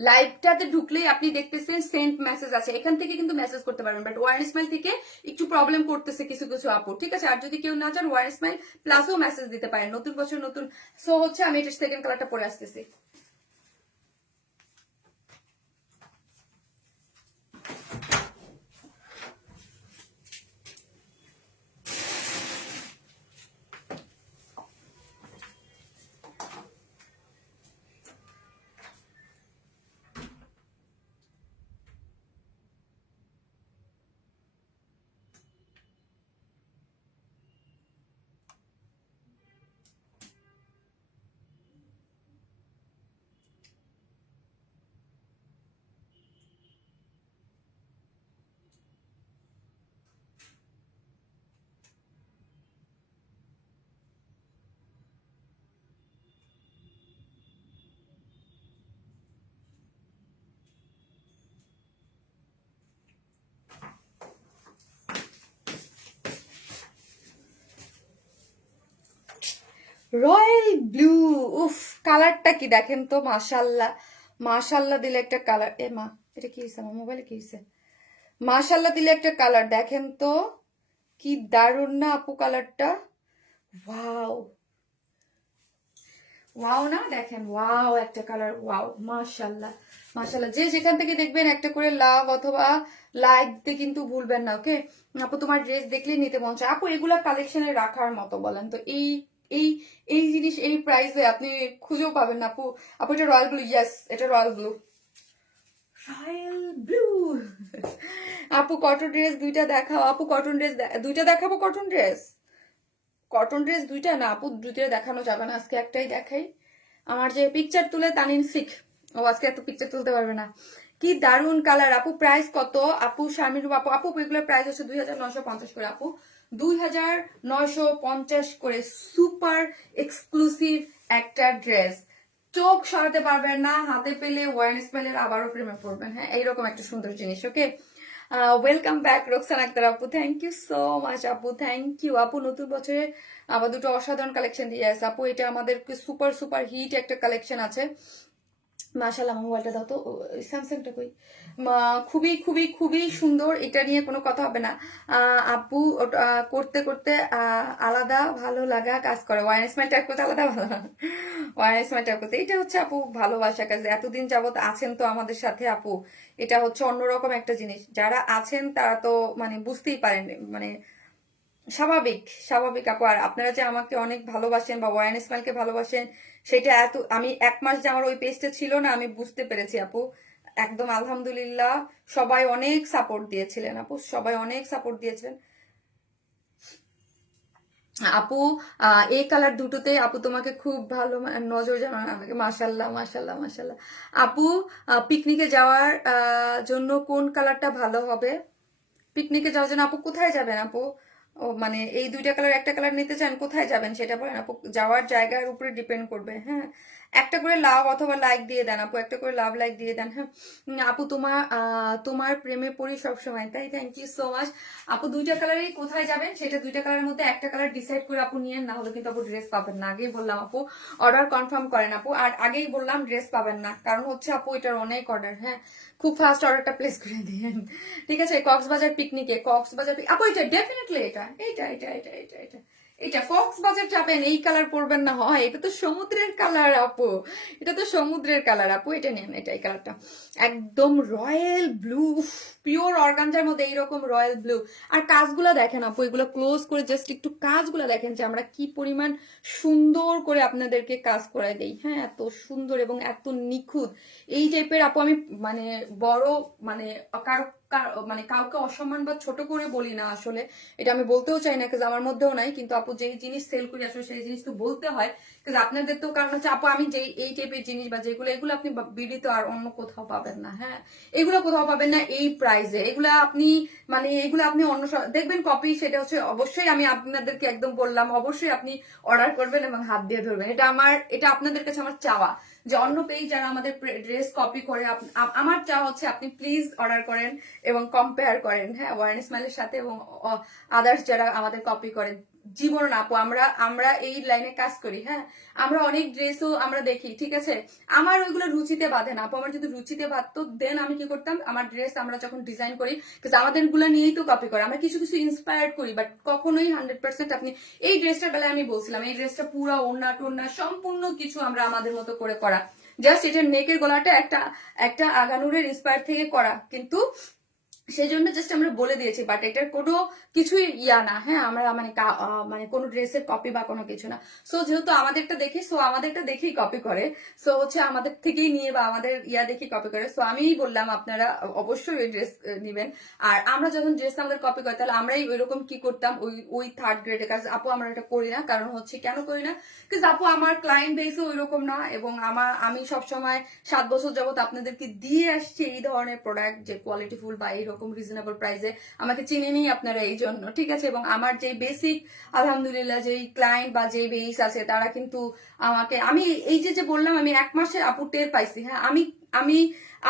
লাইভটাতে ঢুকলেই আপনি দেখতেছেন সেন্ট মেসেজ আছে, এখান থেকে কিন্তু মেসেজ করতে পারবেন। বাট ওয়ার স্মাইল থেকে একটু প্রবলেম করতেছে কিছু কিছু আপু, ঠিক আছে? আর যদি কেউ না চান ওয়ার স্মাইল প্লাসও মেসেজ দিতে পারেন। নতুন বছর নতুন। সো হচ্ছে আমি এটা সেকেন্ড কালারটা পরে আসতেছি। রয়্যাল ব্লু, উফ কালারটা কি দেখেন তো, মাশাল্লাহ মাশাল্লাহ দিলে একটা কালার। এ মা, এটা কি হয়েছে আমার মোবাইলে, কি হয়েছে? মাশাল্লাহ দিলে একটা কালার, দেখেন তো কি দারুণ না আপু কালারটা। ওয়াও ওয়াও না, দেখেন ওয়াও একটা কালার, ওয়াও মাশাল্লাহ মাশাল্লাহ। যে যেখান থেকে দেখবেন একটা করে লাভ অথবা লাইক দিতে কিন্তু ভুলবেন না, ওকে? আপু তোমার ড্রেস দেখলেই নিতে মন চায়। আপু এগুলা কালেকশনে রাখার মতো, বলেন তো? এই এই এই জিনিস এই প্রাইসে আপনি খুঁজেও পাবেন না আপু। আপু এটা রয়্যাল ব্লু, ইয়েস এটা রয়্যাল ব্লু, রয়্যাল ব্লু। আপু কটন ড্রেস দুইটা দেখাও। আপু কটন ড্রেস দুইটা দেখাবো। কটন ড্রেস দুইটা না আপু, দুইটা দেখানো যাবে না, আজকে একটাই দেখাই। আমার যে পিকচার তুলে তানিন শিখ, ও আজকে এত পিকচার তুলতে পারবে না। কি দারুন কালার। আপু প্রাইস কত? আপু শারমিন আপু, আপু এগুলোর প্রাইস হচ্ছে 2950 করে আপু, 2950 করে। সুপার এক্সক্লুসিভ একটা ড্রেস, চোখ সরাতে পারবেন না, হাতে পেলে ওয়াইন স্মেলের আবারও প্রেমে পড়বেন। হ্যাঁ, এইরকম একটা সুন্দর জিনিস, ওকে? ওয়েলকাম ব্যাক রোকসান আক্তার আপু, থ্যাংক ইউ সো মাচ আপু, থ্যাংক ইউ আপু। নতুন বছরে আবার দুটো অসাধারণ কালেকশন দিয়ে আছে আপু। এটা আমাদের সুপার সুপার হিট একটা কালেকশন আছে। মাশাআল্লাহ, আমার মোবাইলটা দাও তো, স্যামসাংটা কই? খুবই খুবই খুবই সুন্দর, এটা নিয়ে কোনো কথা হবে না আপু। করতে করতে আলাদা ভালো লাগা কাজ করে। ওয়াইন স্মাইল টাইপ করতে আলাদা ভালো, ওয়াইন স্মাইল টাইপ করতে এটা হচ্ছে আপু ভালোবাসা কাজ। এতদিন যাবত আছেন তো আমাদের সাথে আপু, এটা হচ্ছে অন্যরকম একটা জিনিস। যারা আছেন তারা তো মানে বুঝতেই পারেন, মানে স্বাভাবিক স্বাভাবিক আপু। আর আপনারা যে আমাকে অনেক ভালোবাসেন বা ওয়াইন স্মাইলকে ভালোবাসেন, সেটা এত আমি 1 মাস যে আমার ওই পেজটা ছিল না, আমি বুঝতে পেরেছি আপু। একদম আলহামদুলিল্লাহ, সবাই অনেক সাপোর্ট দিয়েছিলেন আপু, সবাই অনেক সাপোর্ট দিয়েছিলেন আপু। এই কালার দুটোতে আপু তোমাকে খুব ভালো নজর জানানো আমাকে, মাশাল্লাহ মাশাল্লাহ মাশাল্লাহ আপু। পিকনিকে যাওয়ার জন্য কোন কালারটা ভালো হবে? পিকনিকে যাওয়ার জন্য আপু কোথায় যাবেন আপু? ও মানে এই দুইটা কালার একটা কালার নিতে চান, কোথায় যাবেন সেটা বলেন আপু। যাওয়ার জায়গার উপরে ডিপেন্ড করবে। হ্যাঁ, একটা করে লাভ অথবা লাইক দিয়ে দেন আপু, একটা করে লাভ লাইক দিয়ে দেন। হ্যাঁ আপু, তোমার প্রেমে পড়ি সবসময়, তাই থ্যাংক ইউ সো মাচ আপু। দুইটা কালারই কোথায় যাবেন সেটা দুইটা কালারের মধ্যে একটা কালার ডিসাইড করে আপু নিয়েন, না হলে কিন্তু আপু ড্রেস পাবেন না। আগেই বললাম আপু অর্ডার কনফার্ম করেন আপু। আর আগেই বললাম ড্রেস পাবেন না, কারণ হচ্ছে আপু এটার অনেক অর্ডার। হ্যাঁ, খুব ফাস্ট অর্ডারটা প্লেস করে দিয়েন, ঠিক আছে? কক্সবাজার পিকনিকে, কক্সবাজার আপু এটা ডেফিনেটলি এটা এটা এটা এটা এটা এটা এটা কক্সবাজার যাবেন এই কালার পরবেন না, হয় এটা তো সমুদ্রের কালার আপু, এটা তো সমুদ্রের কালার আপু, এটা নেন, এটা এই কালারটা একদম রয়্যাল ব্লু, পিওর অর্গানজার মধ্যে এইরকম রয়্যাল ব্লু। আর কাজগুলো দেখেন আপু, এগুলো ক্লোজ করে জাস্ট একটু কাজগুলো দেখেন যে আমরা কি পরিমাণ সুন্দর করে আপনাদেরকে কাজ করে দেই। হ্যাঁ, এত সুন্দর এবং এত নিখুঁত এই টাইপের আপু। আমি মানে বড় মানে কারো মানে কাউকে অসম্মান বা ছোট করে বলি না আসলে, এটা আমি বলতেও চাই না, কাজ আমার মধ্যেও নাই, কিন্তু আপু যেই জিনিস সেল করি আসলে সেই জিনিস তো বলতে হয়, কাজ আপনাদের তো কারণ হচ্ছে আপু আমি যেই এই টাইপের জিনিস বা যেগুলো এগুলো আপনি বিডিতে আর অন্য কোথাও পাবেন না। হ্যাঁ, এগুলো কোথাও পাবেন না এই প্রাইসে, এগুলো আপনি মানে এগুলো আপনি অন্য দেখবেন কপি, সেটা হচ্ছে অবশ্যই আমি আপনাদেরকে একদম বললাম অবশ্যই আপনি অর্ডার করবেন এবং হাত দিয়ে ধরবেন, এটা আমার, এটা আপনাদের কাছে আমার চাওয়া যে অন্য পেজ যারা আমাদের ড্রেস কপি করে আমার চাওয়া হচ্ছে আপনি প্লিজ অর্ডার করেন এবং কম্পেয়ার করেন। হ্যাঁ, ওয়ারেন স্মাইলের সাথে এবং আদার্স যারা আমাদের কপি করেন। জীবন আপু আমরা আমরা এই লাইনে কাজ করি। হ্যাঁ, আমরা অনেক ড্রেসও আমরা দেখি, ঠিক আছে, আমার ওইগুলো রুচিতে বাঁধে না আপু, আমার যদি রুচিতে বাঁধতো দেন আমি কি করতাম, আমার ড্রেস আমরা যখন ডিজাইন করি, আমাদের গুলো নিয়েই তো কপি করে, আমরা কিছু কিছু ইন্সপায়ার্ড করি, বাট কখনোই 100% আপনি এই ড্রেসটার বেলায় আমি বলছিলাম এই ড্রেসটা পুরো ওড়না টোড়না সম্পূর্ণ কিছু আমরা আমাদের মতো করে করা, জাস্ট এটার নেকের গলাটা একটা একটা আগানুরের ইন্সপায়ার থেকে করা, কিন্তু সেই জন্য জাস্ট আমরা বলে দিয়েছি, বাট এটার কোনো কিছুই ইয়া না। হ্যাঁ, আমরা মানে মানে কোনো ড্রেসের কপি বা কোনো কিছু না। সো যেহেতু আমাদেরটা দেখি, সো আমাদেরটা দেখেই কপি করে, সো হচ্ছে আমাদের থেকেই নিয়ে বা আমাদের ইয়া দেখেই কপি করে। সো আমিই বললাম আপনারা অবশ্যই ওই ড্রেস নিবেন। আর আমরা যখন ড্রেস আমাদের কপি করি তাহলে আমরাই ওইরকম কি করতাম, ওই ওই থার্ড গ্রেডের কাজ আপু আমরা এটা করি না, কারণ হচ্ছে কেন করি না, কিন্তু আপু আমার ক্লায়েন্ট বেসও ওইরকম না, এবং আমি সবসময় 7 বছর যাবত আপনাদেরকে দিয়ে আসছি এই ধরনের প্রোডাক্ট যে কোয়ালিটিফুল বা এইরকম রিজনেবল প্রাইসে, আমাকে চিনে নেই আপনারা এই জন্য, ঠিক আছে। এবং আমার যে বেসিক আলহামদুলিল্লাহ যেই ক্লায়েন্ট বা যে বেস আছে তারা কিন্তু আমাকে, আমি এই যে বললাম আমি 1 মাসের আপু টের পাইছি। হ্যাঁ, আমি আমি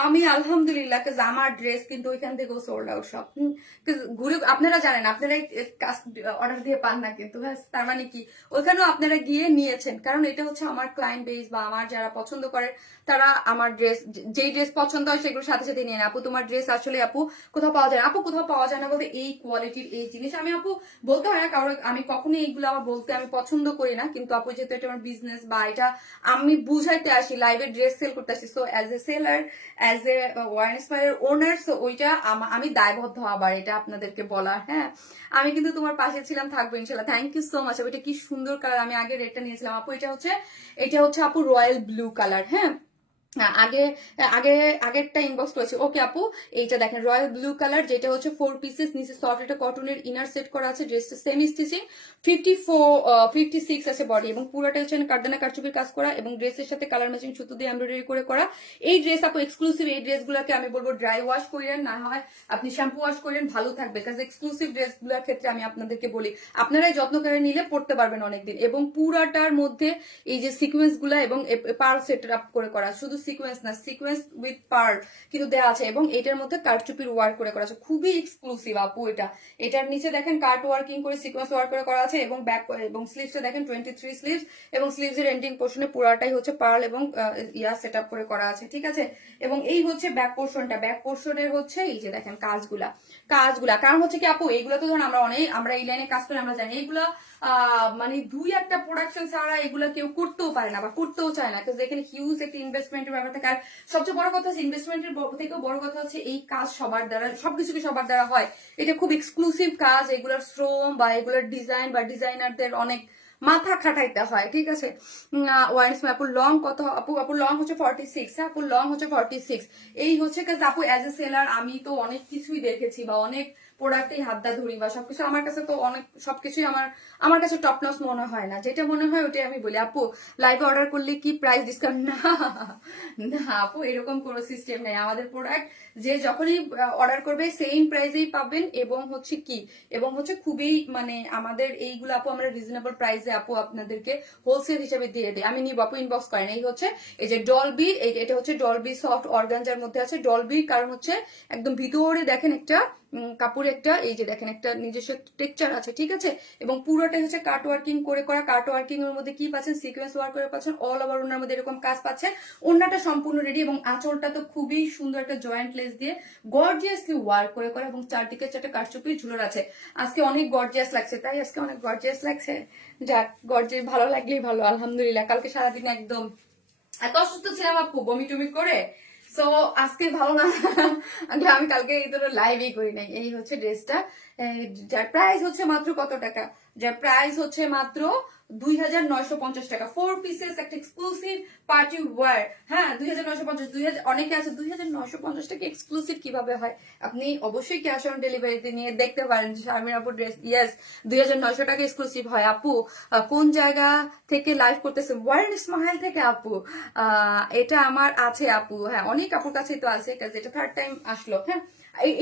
আমি আলহামদুলিল্লাহ আমার ড্রেস কিন্তু ওইখান থেকেও সোল্ড আউট সব ঘুরে, আপনারা জানেন আপনারা অর্ডার দিয়ে পান না, কিন্তু হ্যাঁ তার মানে কি ওইখানেও আপনারা গিয়ে নিয়েছেন, কারণ এটা হচ্ছে আমার ক্লায়েন্ট বেস বা আমার যারা পছন্দ করে তারা আমার ড্রেস, যেই ড্রেস পছন্দ হয় সেগুলোর সাথে সাথে নিয়ে নেয়। আপু তোমার ড্রেস আসলে আপু কোথাও পাওয়া যায় না, আপু কোথাও পাওয়া যায় না বলতে এই কোয়ালিটির এই জিনিস আমি আপু বলতে হয় না কারণ আমি কখনোই এইগুলো আমার বলতে আমি পছন্দ করি না, কিন্তু আপু যেহেতু এটা আমার বিজনেস বা এটা আমি বুঝাইতে আসি, লাইভে ড্রেস সেল করতে আসি, so as a seller, as a Warren স্মাইলের ওনার, সো ওইটা আমি দায়বদ্ধ আবার এটা আপনাদেরকে বলা। হ্যাঁ, আমি কিন্তু তোমার পাশে ছিলাম, থাকবো ইনশাল্লাহ। Thank you so much. এটা কি সুন্দর কালার, আমি আগে রেডটা নিয়েছিলাম আপু, এটা হচ্ছে আপু রয়্যাল ব্লু কালার। হ্যাঁ, আগে আগে আগেরটা ইনবক্স করেছি। ওকে আপু, এইটা দেখেন রয়্যাল ব্লু কালার, যেটা হচ্ছে 4 পিসেস, নিচে সফট একটা কটনের ইনার সেট করা আছে, ড্রেসটা সেমি স্টিচিং, 56 আছে বডি, এবং পুরোটা হচ্ছে কারদানা কারচুপির কাজ করা, এবং ড্রেসের সাথে কালার ম্যাচিং সুতো দিয়ে এমব্রয়ডারি করে করা। এই ড্রেস আপু এক্সক্লুসিভ, এই ড্রেসগুলোকে আমি বলবো ড্রাই ওয়াশ করেন, না হয় আপনি শ্যাম্পু ওয়াশ করেন, ভালো থাকবে, কারণ এক্সক্লুসিভ ড্রেসগুলোর ক্ষেত্রে আমি আপনাদেরকে বলি আপনারাই যত্ন করে নিলে পড়তে পারবেন অনেকদিন। এবং পুরাটার মধ্যে এই যে সিকোয়েন্স গুলা এবং পার্ল সেট আপ করে করা, শুধু সিকোয়েন্স না, সিকোয়েন্স উইথ পার্ল কিন্তু দেওয়া আছে, এবং এটার মধ্যে কারচুপির ওয়ার্ক করে করা আছে, খুবই এক্সক্লুসিভ আপু। এটার নিচে দেখেন কার্ট ওয়ার্কিং করে সিকোয়েন্স ওয়ার্ক করে করা আছে, এবং ব্যাক এবং স্লিভসটা দেখেন 23 স্লিভস, এবং স্লিভস এর এন্ডিং পোর্শনে পুরাটাই হচ্ছে পার্ল এবং ইয়া সেট আপ করে করা আছে, ঠিক আছে। এবং এই হচ্ছে ব্যাক পোর্শনটা, ব্যাক পোর্শনের হচ্ছে এই যে দেখেন কাজগুলা, কারণ হচ্ছে কি আপু এইগুলো তো ধরুন আমরা এই লাইনে কাজ করে আমরা জানি এইগুলা মানে 2-1টা প্রোডাকশন ছাড়া এগুলো কেউ করতেও পারে না বা করতেও চায় না, কারণ এখানে হিউজ একটা ইনভেস্টমেন্টের ব্যাপার থাকে। আর সবচেয়ে বড় কথা হচ্ছে ইনভেস্টমেন্টের থেকেও বড় কথা হচ্ছে এই কাজ সবার দ্বারা, সবকিছু কি সবার দ্বারা হয়, এটা খুব এক্সক্লুসিভ কাজ, এগুলোর শ্রম বা এগুলোর ডিজাইন বা ডিজাইনারদের অনেক মাথা খাটাইতে হয়, ঠিক আছে। ওয়ারেন্স আপুর লং কত আপুর লং হচ্ছে 46। হ্যাঁ, আপুর লং হচ্ছে 46। এই হচ্ছে কাজ আপু অ্যাজ এ সেলার আমি তো অনেক কিছুই দেখেছি বা অনেক প্রোডাক্টেই হাতটা ধরি বা সবকিছু আমার কাছে তো অনেক সবকিছুই আমার কাছে টপ নস মনে হয় না, যেটা মনে হয় ওটাই আমি বলি। আপু লাইভে অর্ডার করলে কি প্রাইস ডিসকাউন্ট? না না আপু, এরকম কোনো সিস্টেম নেই। আমাদের প্রোডাক্ট যে যখনই অর্ডার করবে সেম প্রাইসেই পাবেন, এবং হচ্ছে খুবই মানে আমাদের এইগুলো আপু আমরা রিজনেবল প্রাইসে আপু আপনাদেরকে হোলসেল হিসেবে দিয়ে দিই। আমি নিব আপু, ইনবক্স করেন। এই যে ডলবি, এটা হচ্ছে ডলবি সফট অর্গানজার মধ্যে আছে ডলবি, কারণ হচ্ছে একদম ভিতরে দেখেন একটা কাপড়ে একটা এই যে দেখেন একটা নিজস্ব টেক্সচার আছে, ঠিক আছে। এবং পুরোটাই হচ্ছে কাট ওয়ার্কিং করে করা। কাট ওয়ার্কিং এর মধ্যে কি পাচ্ছেন, সিকোয়েন্স ওয়ার্ক করে পাচ্ছেন, অল ওভার ওনার মধ্যে এরকম কাজ পাচ্ছেন। ওনাটা সম্পূর্ণ রেডি এবং আঁচলটা তো খুবই সুন্দর একটা জয়েন্ট লেস দিয়ে গর্জিয়াসলি ওয়ার্ক করে করা এবং চারদিকে চারটে কারচুপি ঝুলোর আছে। আজকে অনেক গর্জিয়াস লাগছে, তাই আজকে অনেক গর্জিয়াস লাগছে। যাক, গর্জিয়াস ভালো লাগলেই ভালো, আলহামদুলিল্লাহ। কালকে সারাদিন একদম এত অসুস্থ ছিলাম আপু, বমি টমি করে, সো আজকে ভালো না। আমি কালকে এই ধরো লাইভই করি নাই। এই হচ্ছে ড্রেসটা, যার প্রাইস হচ্ছে মাত্র কত টাকা, যার প্রাইস হচ্ছে মাত্র 2950 টাকা। 4 পিসেস একটা এক্সক্লুসিভ পার্টি ওয়্যার। হ্যাঁ, 2950, 2000। অনেকে আছে 2950 টাকা এক্সক্লুসিভ কিভাবে হয়। আপনি অবশ্যই ক্যাশ অন ডেলিভারিতে নিয়ে দেখতে পারেন যে শারমিন আপু ড্রেস, ইয়েস 2900 টাকা এক্সক্লুসিভ হয়। আপু কোন জায়গা থেকে লাইভ করতেছে? ওয়ারেন স্মাইল থেকে আপু। এটা আমার আছে আপু, হ্যাঁ অনেক আপুর কাছেই তো আছে, কাজ এটা থার্ড টাইম আসলো। হ্যাঁ,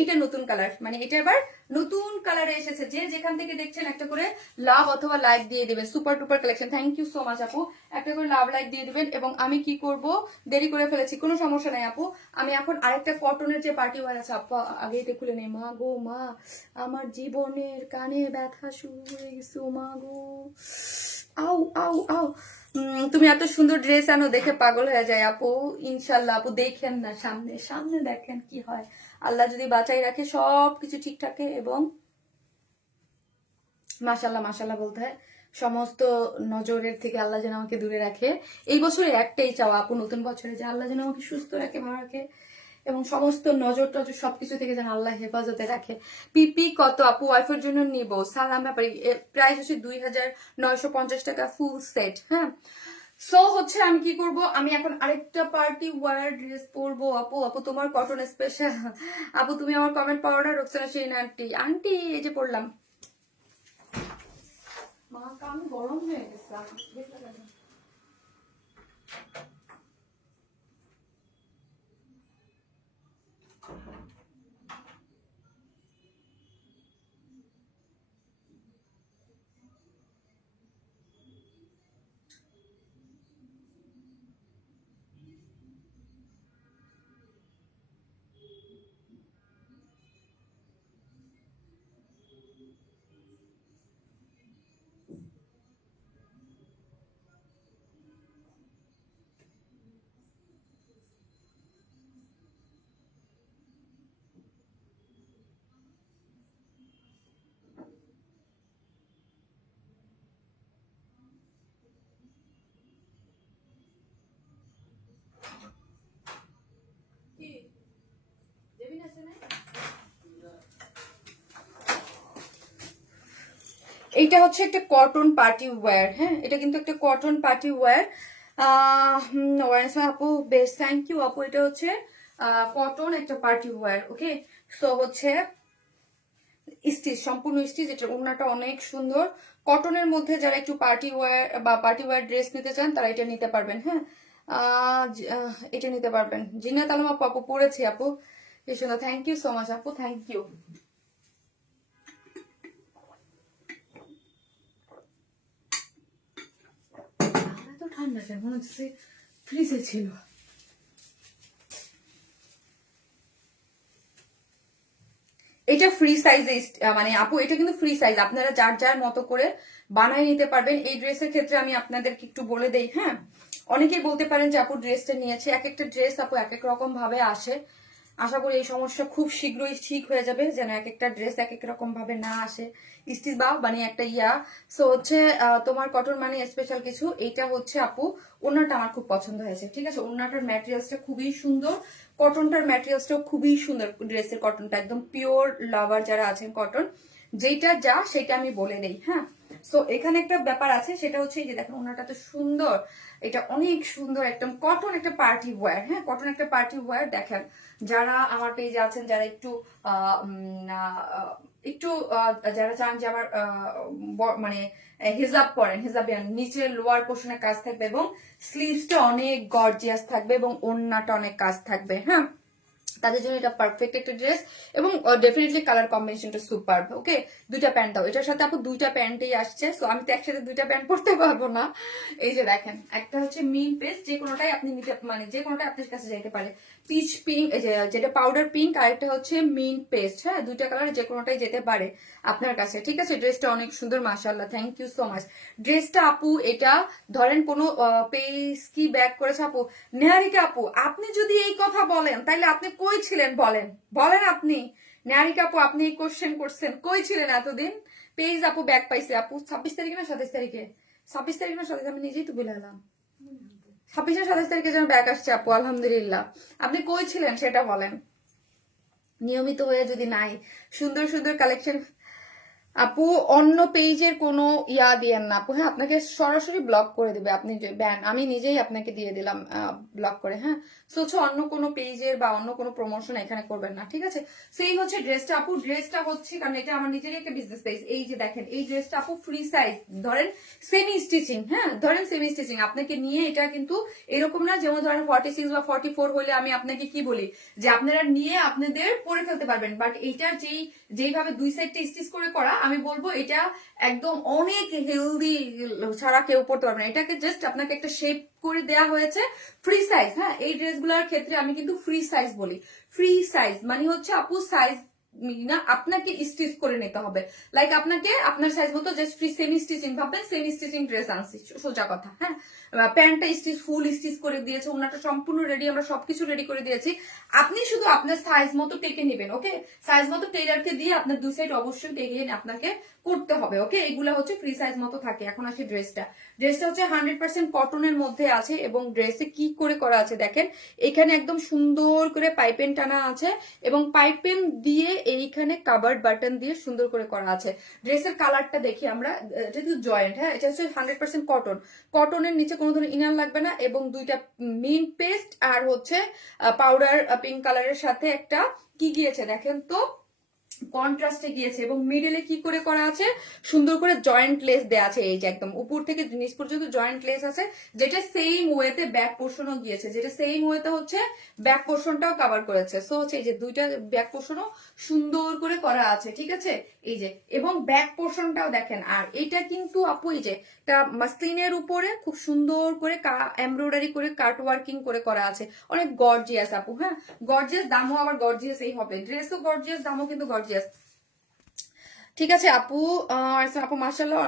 এটা নতুন কালার, মানে এটা এবার নতুন কালারে এসেছে। যে যেখান থেকে দেখছেন একটা করে লাভ অথবা লাইক দিয়ে দিবেন। Super duper collection, thank you so much আপু। একটা করে লাভ লাইক দিয়ে দিবেন। এবং আমি কি করব, দেরি করে ফেলেছি, কোনো সমস্যা নাই আপু। আমি এখন আরেকটা কটনের যে পার্টি ওয়্যার আছে আপু, আগে এটা খুলে নেই। মা গো মা, আমার জীবনের কানে ব্যথা শুরু হয়ে গেছে, মা গো, আউ আউ আউ। তুমি এত সুন্দর ড্রেস আনো, দেখে পাগল হয়ে যায় আপু। ইনশাল্লাহ আপু, দেখেন না, সামনে সামনে দেখেন কি হয়। আল্লাহ যদি বাঁচাই রাখে, সবকিছু ঠিকঠাক। এবং মাশাল্লাহ মাশাল্লাহ বলতে হয়, সমস্ত নজরের থেকে আল্লাহ যেন আমাকে দূরে রাখে। এই বছরে একটাই চাওয়া আপু, নতুন বছরে, যে আল্লাহ যেন আমাকে সুস্থ রাখে, ভালো রাখে এবং সমস্ত নজর টজর সবকিছু থেকে যেন আল্লাহ হেফাজতে রাখে। পিপি কত আপু? ওয়াইফের জন্য নিব, সালাম ব্যাপারে। প্রাইস হচ্ছে 2950 টাকা ফুল সেট। হ্যাঁ, সো হচ্ছে আমি কি করব, আমি এখন আরেকটা পার্টি ওয়্যার ড্রেস পরবো আপু। আপু তোমার কটন স্পেশাল। আপু তুমি আমার কমেন্ট পাওয়ার না, রোকসানা শিরিন আন্টি। আন্টি এই যে পড়লাম, মা কান গরম হয়ে গেছে। এইটা হচ্ছে একটা কটন পার্টি ওয়্যার। হ্যাঁ, এটা কিন্তু একটা কটন পার্টি ওয়্যার। আপু বেশ, থ্যাংক ইউ আপু। এটা হচ্ছে কটন একটা পার্টি ওয়্যার। ওকে, সো হচ্ছে স্টিচ, সম্পূর্ণ স্টিচ। এটা ওড়নাটা অনেক সুন্দর। কটনের মধ্যে যারা একটু পার্টি ওয়্যার বা পার্টি ওয়্যার ড্রেস নিতে চান, তারা এটা নিতে পারবেন। হ্যাঁ, এটা নিতে পারবেন। জিনাত আলম আপু, আপু পড়েছি আপু, এই সুন্দর। থ্যাংক ইউ সো মাচ আপু, থ্যাংক ইউ। এত ঠান্ডা কেন, মনে হচ্ছে ফ্রিজে ছিল। এটা ফ্রি সাইজে, মানে আপু এটা কিন্তু ফ্রি সাইজ, আপনারা যার যার মতো করে বানাই নিতে পারবেন। এই ড্রেসের ক্ষেত্রে আমি আপনাদেরকে একটু বলে দেই। হ্যাঁ, অনেকেই বলতে পারেন যে আপু ড্রেসটা নিয়েছে, এক একটা ড্রেস আপু এক এক রকম ভাবে আসে। আশা করি এই সমস্যা খুব শীঘ্রই ঠিক হয়ে যাবে, যেন এক একটা ড্রেস এক এক রকম ভাবে না আসে স্টিচ বা মানে একটা ইয়া। সো হচ্ছে তোমার কটন মানে স্পেশাল কিছু। এইটা হচ্ছে আপু ওড়নাটা আমার খুব পছন্দ হয়েছে, ঠিক আছে। ওড়নাটার ম্যাটেরিয়ালসটা খুবই সুন্দর, কটনটার ম্যাটেরিয়ালসটাও খুবই সুন্দর। ড্রেসের কটনটা একদম পিওর, লাভার যারা আছেন কটন, যেটা যা সেটা আমি বলে দেই। হ্যাঁ, সো এখানে একটা ব্যাপার আছে, সেটা হচ্ছে এই যে দেখেন ওনাটা তো সুন্দর, এটা অনেক সুন্দর, একদম কটন একটা পার্টি ওয়্যার। হ্যাঁ, কটন একটা পার্টি ওয়্যার। দেখেন যারা আমার পেজে আছেন, যারা একটু একটু যারা চান যে আমার মানে হিজাব পরেন, হিজাবিয়ান, নিচের লোয়ার পোর্শনে কাজ থাকবে এবং স্লিভসটা অনেক গর্জিয়াস থাকবে এবং ওড়নাটা অনেক কাজ থাকবে। হ্যাঁ, তাদের জন্য এটা পারফেক্ট একটা ড্রেস এবং ডেফিনেটলি কালার কম্বিনেশনটা সুপার। ওকে, দুইটা প্যান্ট দাও, এটার সাথে আপু দুইটা প্যান্টই আসছে। সো আমি তো একসাথে দুইটা প্যান্ট পরতে পারবো না। এই যে দেখেন, একটা হচ্ছে মিন পেস্ট, যে কোনোটাই আপনি নিতে, মানে যে কোনোটাই আপনার কাছে যাইতে পারে। পিচ পিঙ্ক, যেটা পাউডার পিঙ্ক, আর একটা হচ্ছে মিন্ট পেস্ট। হ্যাঁ, দুইটা কালার যে কোনোটাই যেতে পারে আপনার কাছে, ঠিক আছে। ড্রেসটা অনেক সুন্দর, মাশাআল্লাহ, থ্যাংক ইউ সো মাচ। ড্রেসটা আপু এটা ধরেন কোনো পেজ কি ব্যাক করেছে আপু, নেহারিকা আপু আপনি যদি এই কথা বলেন তাহলে আপনি কই ছিলেন বলেন, বলেন আপনি নেহারিকা আপু, আপনি এই কোশ্চেন করছেন, কই ছিলেন এতদিন? পেজ আপু ব্যাক পাইছে আপু 26 তারিখে না 27 তারিখে, 26 তারিখে না 27, আমি নিজেই তো ভুলে গেলাম। 26 আর 27 তারিখে যেন ব্যাক আসছে আপু, আলহামদুলিল্লাহ। আপনি কই ছিলেন সেটা বলেন, নিয়মিত হয়ে যদি নাই সুন্দর সুন্দর কালেকশন। আপু অন্য পেজের কোনো ইয়া দিয়েন না আপু, হ্যাঁ, আপনাকে সরাসরি ব্লক করে দিবে, আপনি যে ব্যান, আমি নিজেই আপনাকে দিয়ে দিলাম ব্লক করে। হ্যাঁ, সোচ অন্য কোনো পেজের বা অন্য কোনো প্রমোশন এখানে করবেন না, ঠিক আছে। সেই হচ্ছে ড্রেসটা আপু, ড্রেসটা হচ্ছে কারণ এটা আমার নিজেরই একটা বিজনেস পেজ। এই যে দেখেন এই ড্রেসটা আপু ফ্রি সাইজ, ধরেন সেমি স্টিচিং, হ্যাঁ ধরেন সেমি স্টিচিং, আপনাকে নিয়ে এটা কিন্তু এরকম না যেমন ধরেন 46 বা 44 হলে আমি আপনাকে কি বলি যে আপনারা নিয়ে আপনাদের পরে ফেলতে পারবেন, বাট এইটার যেইভাবে দুই সাইডটা স্টিচ করে করা, আমি বলবো এটা একদম অনেক হেলদি ছাড়া কেউ পড়তে পারবে না। এটাকে জাস্ট আপনাকে একটা শেপ করে দেয়া হয়েছে ফ্রি সাইজ। হ্যাঁ, এই ড্রেসগুলোর ক্ষেত্রে আমি কিন্তু ফ্রি সাইজ বলি। ফ্রি সাইজ মানে হচ্ছে আপু সাইজ না, আপনাকে স্টিচ করে নিতে হবে, লাইক আপনাকে আপনার সাইজ মতো জাস্ট ফ্রি সেমি স্টিচিং ভাববেন, সেমি স্টিচিং ড্রেস আনছি, সোজা কথা। হ্যাঁ, প্যান্টটা স্টিচ ফুল স্টিচ করে দিয়েছে, ওনাটা সম্পূর্ণ রেডি, আমরা সবকিছু রেডি করে দিয়েছি। আপনি শুধু আপনার সাইজ মতো টেকে নেবেন, ওকে। সাইজ মতো টেলারকে দিয়ে আপনার দুই সাইড অবশ্যই টেকে আপনাকে করতে হবে, ওকে। এগুলা হচ্ছে ফ্রি সাইজ মতো থাকে। এখন আসি ড্রেসটা হচ্ছে 100% কটনের মধ্যে আছে, এবং ড্রেসে কি করে করা আছে দেখেন, এখানে একদম সুন্দর করে পাইপেন টানা আছে, এবং পাইপেন দিয়ে এইখানে কাভার্ড বাটন দিয়ে সুন্দর করে করা আছে। ড্রেসের কালারটা দেখি আমরা, যেহেতু জয়েন্ট, হ্যাঁ এটা হচ্ছে 100% কটন, কটনের নিচে কোনো ধরনের ইনার লাগবে না, এবং দুইটা মিন্ট পেস্ট আর হচ্ছে পাউডার পিঙ্ক কালারের সাথে একটা কি গিয়েছে দেখেন তো, কন্ট্রাস্টে গিয়েছে, এবং মিডলে কি করে করা আছে, সুন্দর করে জয়েন্ট লেস দেওয়া আছে। এই যে একদম উপর থেকে নিচ পর্যন্ত জয়েন্ট লেস আছে, যেটা সেম ওয়েতে ব্যাক পোর্শনও গিয়েছে, যেটা সেম ওয়েতে হচ্ছে ব্যাক পোর্শনটাও কভার করেছে। সো হচ্ছে এই যে দুইটা ব্যাক পোর্শনও সুন্দর করে করা আছে, ঠিক আছে। এই যে এবং ব্যাক পোর্শনটাও দেখেন, আর এটা কিন্তু আপু এই যে একটা মাসলিনের উপরে খুব সুন্দর করে এমব্রয়ডারি করে কাট ওয়ার্কিং করে করা আছে, অনেক গর্জিয়াস আপু। হ্যাঁ, গর্জিয়াস, দামও আবার গর্জিয়াস এই হবে, ড্রেসও গর্জিয়াস, দামও কিন্তু গর্জিয়াস, ঠিক আছে আপু। আপু মাশাআল্লাহ,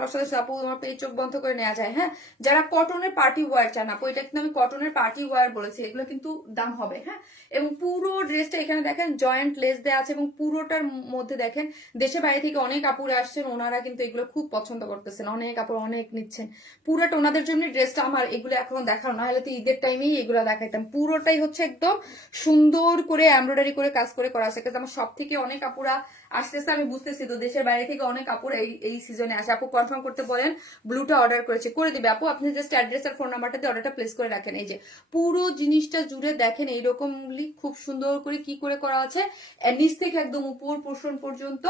আপু তোমার পেজ চোখ বন্ধ করে নেওয়া যায়। হ্যাঁ, যারা কটনের পার্টি ওয়্যার চান আপু, এটা কিন্তু আমি কটনের পার্টি ওয়্যার বলেছি, এগুলো কিন্তু দাম হবে। হ্যাঁ, এবং পুরো ড্রেসটা এখানে দেখেন জয়েন্ট লেস দেওয়া আছে, এবং পুরোটার মধ্যে দেখেন দেশে বাইরে থেকে অনেক আপুরা আসছেন, ওনারা কিন্তু এগুলো খুব পছন্দ করতেছেন, অনেক আপুরা অনেক নিচ্ছেন। পুরোটা ওনাদের জন্য ড্রেসটা আমার এগুলো এখনো দেখানো না, হলে তো ঈদের টাইমেই এগুলো দেখাইতাম। পুরোটাই হচ্ছে একদম সুন্দর করে এমব্রয়ডারি করে কাজ করে করা আছে, কারণ আমার সব থেকে অনেক আপুরা আসতেছে, আমি বুঝতেছি তো দেশের বাইরে থেকে অনেক কাপড় এই সিজনে আসে। আপু কনফার্ম করতে বলেন, ব্লুটা অর্ডার করেছে, করে দিবে আপু, আপনি জাস্ট অ্যাড্রেস আর ফোন নাম্বারটা দিয়ে অর্ডারটা প্লেস করে রাখেন। এই যে পুরো জিনিসটা জুড়ে দেখেন এইরকমলি খুব সুন্দর করে কি করে করা আছে, নিচ থেকে একদম উপর পোর্শন পর্যন্ত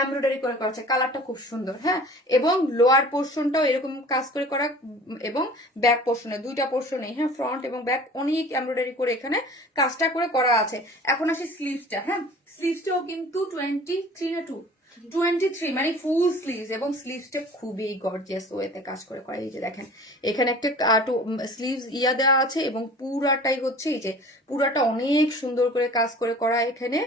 এমব্রয়ডারি করে করা আছে, কালারটা খুব সুন্দর। হ্যাঁ, এবং লোয়ার পোর্শনটাও এরকম কাজ করে করা, এবং ব্যাক পোর্শনে দুইটা পোর্শনে, হ্যাঁ ফ্রন্ট এবং ব্যাক অনেক এমব্রয়ডারি করে এখানে কাজটা করে করা আছে। এখন আসি স্লিভসটা। হ্যাঁ, স্লিভসটাও কিন্তু 23 না 23 মানে ফুল স্লিভস, এবং স্লিভসটা খুবই গর্জিয়াস ওয়েতে কাজ করে করা। এই যে দেখেন এখানে একটা স্লিভস ইয়া দেওয়া আছে, এবং পুরাটাই হচ্ছে এই যে পুরাটা অনেক সুন্দর করে কাজ করে করা। এখানে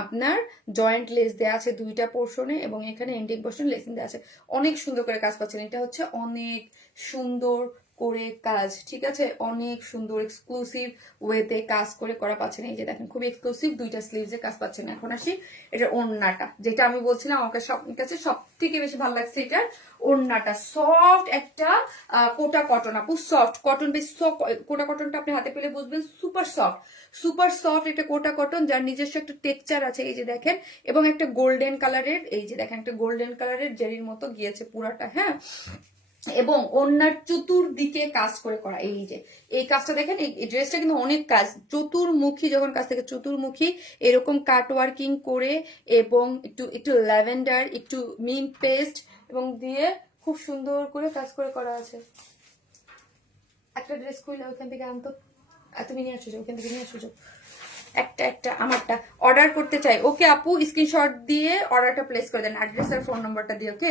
আপনার জয়েন্ট লেস দেওয়া আছে দুইটা পোর্শনে, এবং এখানে এন্ডিং পোর্শন লেসিং দেওয়া আছে, অনেক সুন্দর করে কাজ পাচ্ছেন। এটা হচ্ছে অনেক সুন্দর করে কাজ, ঠিক আছে, অনেক সুন্দর এক্সক্লুসিভ ওয়েতে কাজ করে করা পাচ্ছেন। এই যে দেখেন খুবই এক্সক্লুসিভ দুইটা স্লিভসে কাজ পাচ্ছেন। এখন আসি এটা ওড়নাটা, যেটা আমি বলছিলাম আমার কাছে সব থেকে বেশি ভালো লাগছে, এটার ওড়নাটা সফট একটা কোটা কটন আপু, সফট কটন, বেশ কোটা কটনটা আপনি হাতে পেলে বুঝবেন, সুপার সফট, সুপার সফট একটা কোটা কটন, যার নিজস্ব একটা টেক্সচার আছে। এই যে দেখেন, এবং একটা গোল্ডেন কালারের, এই যে দেখেন একটা গোল্ডেন কালারের জেরির মতো গিয়েছে পুরাটা। হ্যাঁ, এবং ওনার চতুর্দিকে কাজ করে করা। এই যে এই কাজটা দেখেন, এই ড্রেসটা কিন্তু অনেক কাজ, চতুর্মুখী যখন কাজ থেকে চতুর্মুখী এরকম কাট ওয়ার্কিং করে, এবং একটু একটু ল্যাভেন্ডার, একটু মিন্ট পেস্ট এবং দিয়ে খুব সুন্দর করে কাজ করে করা আছে। একটা ড্রেস খুলে ওখান থেকে আনতো, তুমি নিয়ে আসো, ওখান থেকে নিয়ে আসো, একটা আমারটা অর্ডার করতে চাই। ওকে আপু, স্ক্রিনশট দিয়ে অর্ডারটা প্লেস করে দেন, অ্যাড্রেস আর ফোন নাম্বারটা দিয়ে। ওকে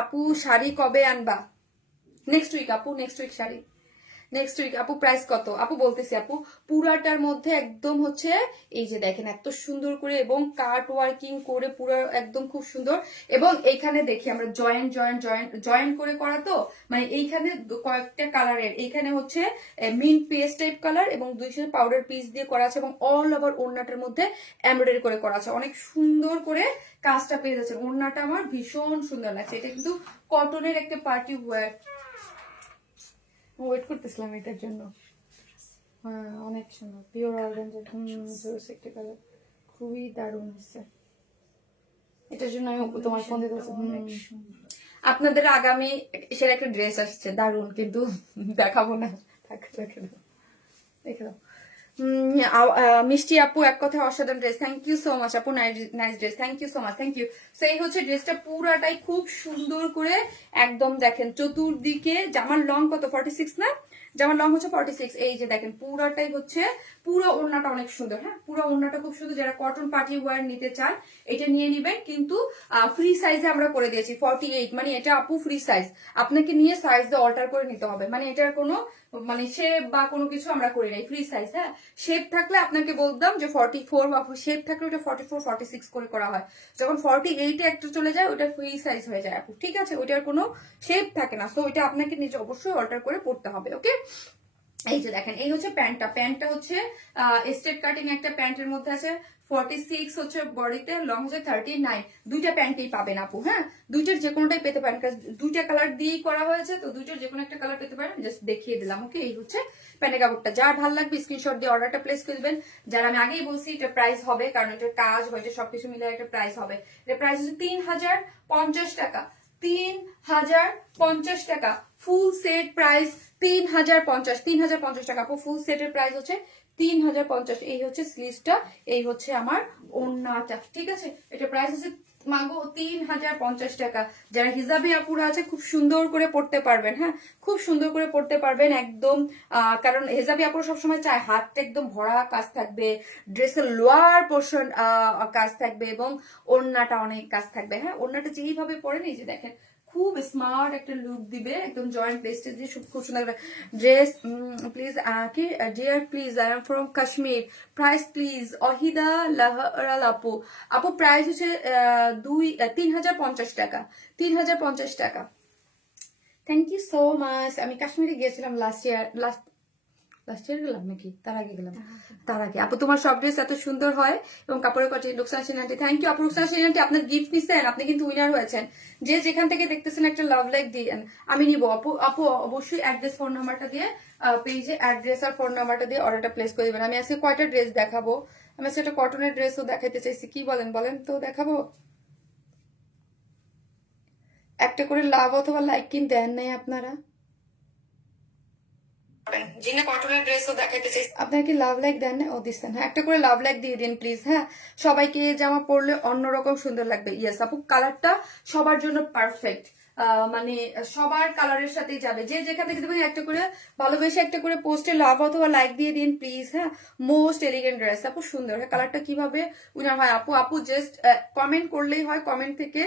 আপু, শাড়ি কবে আনবা? নেক্সট উইক আপু, next week sari. Next week. আপু প্রাইস কত? আপু বলতেছি আপু, পুরাটার মধ্যে একদম হচ্ছে এই যে দেখেন এত সুন্দর করে এবং কাট ওয়ার্কিং করে পুরো একদম খুব সুন্দর। এবং এইখানে দেখি আমরা জয়েন্ট করে করা তো, মানে এইখানে কয়েকটা কালারের, এইখানে হচ্ছে মিন্ট পেস্ট টাইপ কালার এবং 200 পাউডার পিস দিয়ে করা আছে এবং অল ওভার ওড়নাটার মধ্যে এমব্রয়ডারি করে করা আছে। অনেক সুন্দর করে কাজটা পেয়ে যাচ্ছে। ওড়নাটা আমার ভীষণ সুন্দর লাগছে। এটা কিন্তু কটনের একটা পার্টি ওয়্যার। ওয়েট করতেছিলাম এটার জন্য। হ্যাঁ অনেক সুন্দর, পিওর অর্গানজার জোস একটা কালার, খুবই দারুণ হচ্ছে। এটার জন্য আমি তোমার ফোন দিতে আপনাদের আগামী সেরা একটা ড্রেস আসছে দারুণ, কিন্তু দেখাবো না, দেখে দাও। মিষ্টি আপু এক কথায় অসাধারণ dress, thank you so much আপু, nice dress, thank you so much, thank you. So এই হচ্ছে ড্রেসটা পুরাটাই খুব সুন্দর করে একদম দেখেন চতুর্দিকে। জামার লং কত? 46 না? জামার লং হচ্ছে 46। এই যে দেখেন পুরাটাই হচ্ছে, পুরো ওড়নাটা অনেক সুন্দর। হ্যাঁ পুরো ওড়নাটা খুব সুন্দর। যারা কটন পার্টি ওয়্যার নিতে চান এটা নিয়ে নিবেন, কিন্তু ফ্রি সাইজে আমরা করে দিয়েছি 48, মানে এটা আপু ফ্রি সাইজ, আপনাকে নিয়ে সাইজ দিয়ে অল্টার করে নিতে হবে, মানে এটার কোনো মানে শেপ বা কোনো কিছু আমরা করি নাই, ফ্রি সাইজ। হ্যাঁ শেপ থাকলে আপনাকে বলতাম যে 44, বা শেপ থাকলে ওটা 44 46 করে করা হয়। যখন 48 একটা চলে যায় ওটা ফ্রি সাইজ হয়ে যায় আপু, ঠিক আছে? ওইটার কোনো শেপ থাকে না, সো ওইটা আপনাকে নিজে অবশ্যই অল্টার করে পড়তে হবে। ওকে, এই যে দেখেন এই হচ্ছে প্যান্টটা হচ্ছে স্ট্রেট কাটিং একটা প্যান্টের মধ্যে আছে 46 হচ্ছে বডিতে, লং হচ্ছে 39। দুইটা প্যান্টেই পাবেন আপু। হ্যাঁ দুইটার যে কোনোটাই পেতে পারেন, দুইটা কালার দিয়েই করা হয়েছে, তো দুইটার যে কোনো একটা কালার পেতে পারেন, জাস্ট দেখিয়ে দিলাম। ওকে, এই হচ্ছে প্যান্টের কাপড়টা। যার ভালো লাগবে স্ক্রিনশট দিয়ে অর্ডারটা প্লেস করে দিবেন। যারা, আমি আগেই বলছি এটা প্রাইস হবে, কারণ এটার কাজ বা এটা সবকিছু মিলে একটা প্রাইস হবে। এটা প্রাইস হচ্ছে 3050 টাকা, 3050 টাকা। ফুল সেট প্রাইস 3050 টাকা আপু। ফুল সেটের প্রাইস হচ্ছে 3050। এই হচ্ছে স্লিভসটা, এই হচ্ছে আমার ওড়নাটা, ঠিক আছে? এটা প্রাইস হচ্ছে মাগো 3050 টাকা। যারা হিজাবি আপুরা আছে খুব সুন্দর করে পড়তে পারবেন। হ্যাঁ খুব সুন্দর করে পড়তে পারবেন একদম, কারণ হিজাবি আপুরা সবসময় চায় হাতটা একদম ভরা কাজ থাকবে, ড্রেসের লোয়ার পোর্শন কাজ থাকবে এবং ওড়নাটা অনেক কাজ থাকবে। হ্যাঁ ওড়নাটা যেইভাবে পরেন এই যে দেখেন খুব স্মার্ট একটা লুক দিবে, একদম জয়েন্ট প্লেস্টেজ দিয়ে খুব সুন্দর ড্রেস। প্লিজ কি dear please, I am from Kashmir, price please. অহিদা লাহরাল আপু, আপু প্রাইস হচ্ছে 3050 টাকা, 3050 টাকা। Thank you so much. আমি কাশ্মীরে গিয়েছিলাম লাস্ট ইয়ার গেলাম নাকি তার আগে গেলাম? তার আগে। আপু তোমার সব ড্রেস এত সুন্দর হয় এবং কাপড়ের quality. Rukhsana Sen aunty, thank you আপু। রুকসানা সেন আন্টি আপনার গিফট নিচ্ছেন, আপনি কিন্তু উইনার হয়েছেন। যে যেখান থেকে দেখতেছেন একটা লাভ লাইক দিয়েন, আমি নিবো আপু। আপু অবশ্যই অ্যাড্রেস ফোন নাম্বারটা দিয়ে পেজে অ্যাড্রেস আর ফোন নাম্বারটা দিয়ে অর্ডারটা প্লেস করে দিবেন। আমি আজকে কয়টা ড্রেস দেখাবো, আমি আজকে একটা কটনের ড্রেসও দেখাইতে চাইছি। কি বলেন তো দেখাবো? একটা করে লাভ অথবা লাইক কিন দেন নাই আপনারা? আপনার কি লাভ লাইক দেন না? ও দিচ্ছেন, হ্যাঁ একটা করে লাভ লাইক দিয়ে দিন প্লিজ। হ্যাঁ সবাইকে জামা পরলে অন্যরকম সুন্দর লাগবে। ইয়েস আপু কালারটা সবার জন্য পারফেক্ট, মানে সবার কালারের সাথেই যাবে। যে যেখান থেকে দেবেন একটা করে ভালোবেসে একটা করে পোস্টে লাভ অথবা লাইক দিয়ে দিন প্লিজ। হ্যাঁ মোস্ট এলিগেন্ট ড্রেস আপু, সুন্দর। হ্যাঁ কালারটা কিভাবে উইনার হয় আপু জাস্ট কমেন্ট করলেই হয়, কমেন্ট থেকে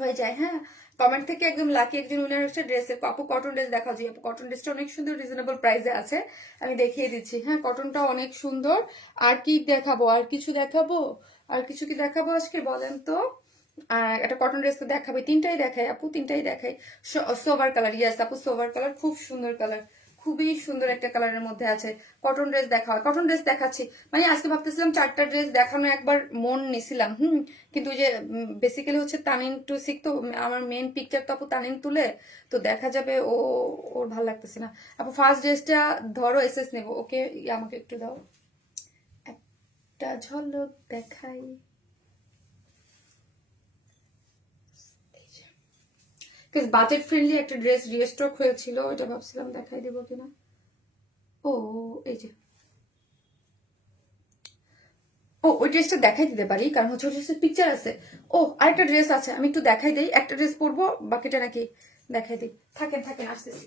হয়ে যায়। হ্যাঁ কমেন্ট থেকে একদম লাকি একজন উইনার হচ্ছে ড্রেসের। আপু কটন ড্রেস দেখা যায়, আপু কটন ড্রেসটা অনেক সুন্দর, রিজনেবল প্রাইসে আছে, আমি দেখিয়ে দিচ্ছি। হ্যাঁ কটনটা অনেক সুন্দর। আর কি দেখাবো, আর কিছু দেখাবো, আর কিছু কি দেখাবো আজকে বলেন তো? একটা কটন ড্রেস তো দেখাবে, তিনটাই দেখাই আপু, তিনটাই দেখাই। সোভার কালার, ইয়াস আপু সোভার কালার, খুব সুন্দর কালার, খুবই সুন্দর একটা কালারের মধ্যে আছে। কটন ড্রেস দেখা হয়, কটন ড্রেস দেখাচ্ছি, মানে আজকে ভাবতেছিলাম 4টা ড্রেস দেখানো একবার মন নিছিলাম। কিন্তু ওই যে বেসিক্যালি হচ্ছে তানিন টু সিক, তো আমার মেন পিকচার তো আপু তানিন তুলে, তো দেখা যাবে ওর ভালো লাগতেছে না। আপু ফার্স্ট ড্রেসটা ধরো এসএস নেবো, ওকে আমাকে একটু দাও, একটা ঝলক দেখাই। বাজেট ফ্রেন্ডলি একটা ড্রেস রিস্টক হয়েছিল, ওইটা ভাবছিলাম দেখাই দেবো কিনা। ও এই যে, ওই ড্রেসটা দেখাই দিতে পারি, কারণ হচ্ছে ওই ড্রেসের পিকচার আছে। আরেকটা ড্রেস আছে, আমি একটু দেখাই দিই। একটা ড্রেস পরবো, বাকিটা নাকি দেখাই দিই। থাকেন আসতেছি।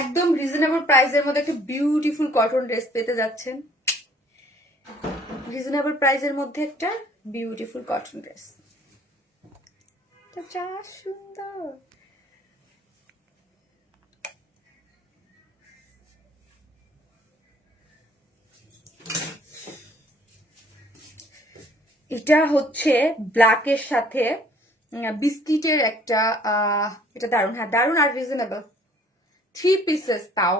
একদম রিজনেবল প্রাইসের মধ্যে একটা বিউটিফুল কটন ড্রেস পেতে যাচ্ছেন। রিজনেবল প্রাইসের মধ্যে একটা বিউটিফুল কটন ড্রেস, যা সুন্দর। এটা হচ্ছে ব্ল্যাকের সাথে বিস্কিটের একটা এটা দারুণ, হ্যাঁ দারুণ আর রিজনেবল। 3 পিসেস, তাও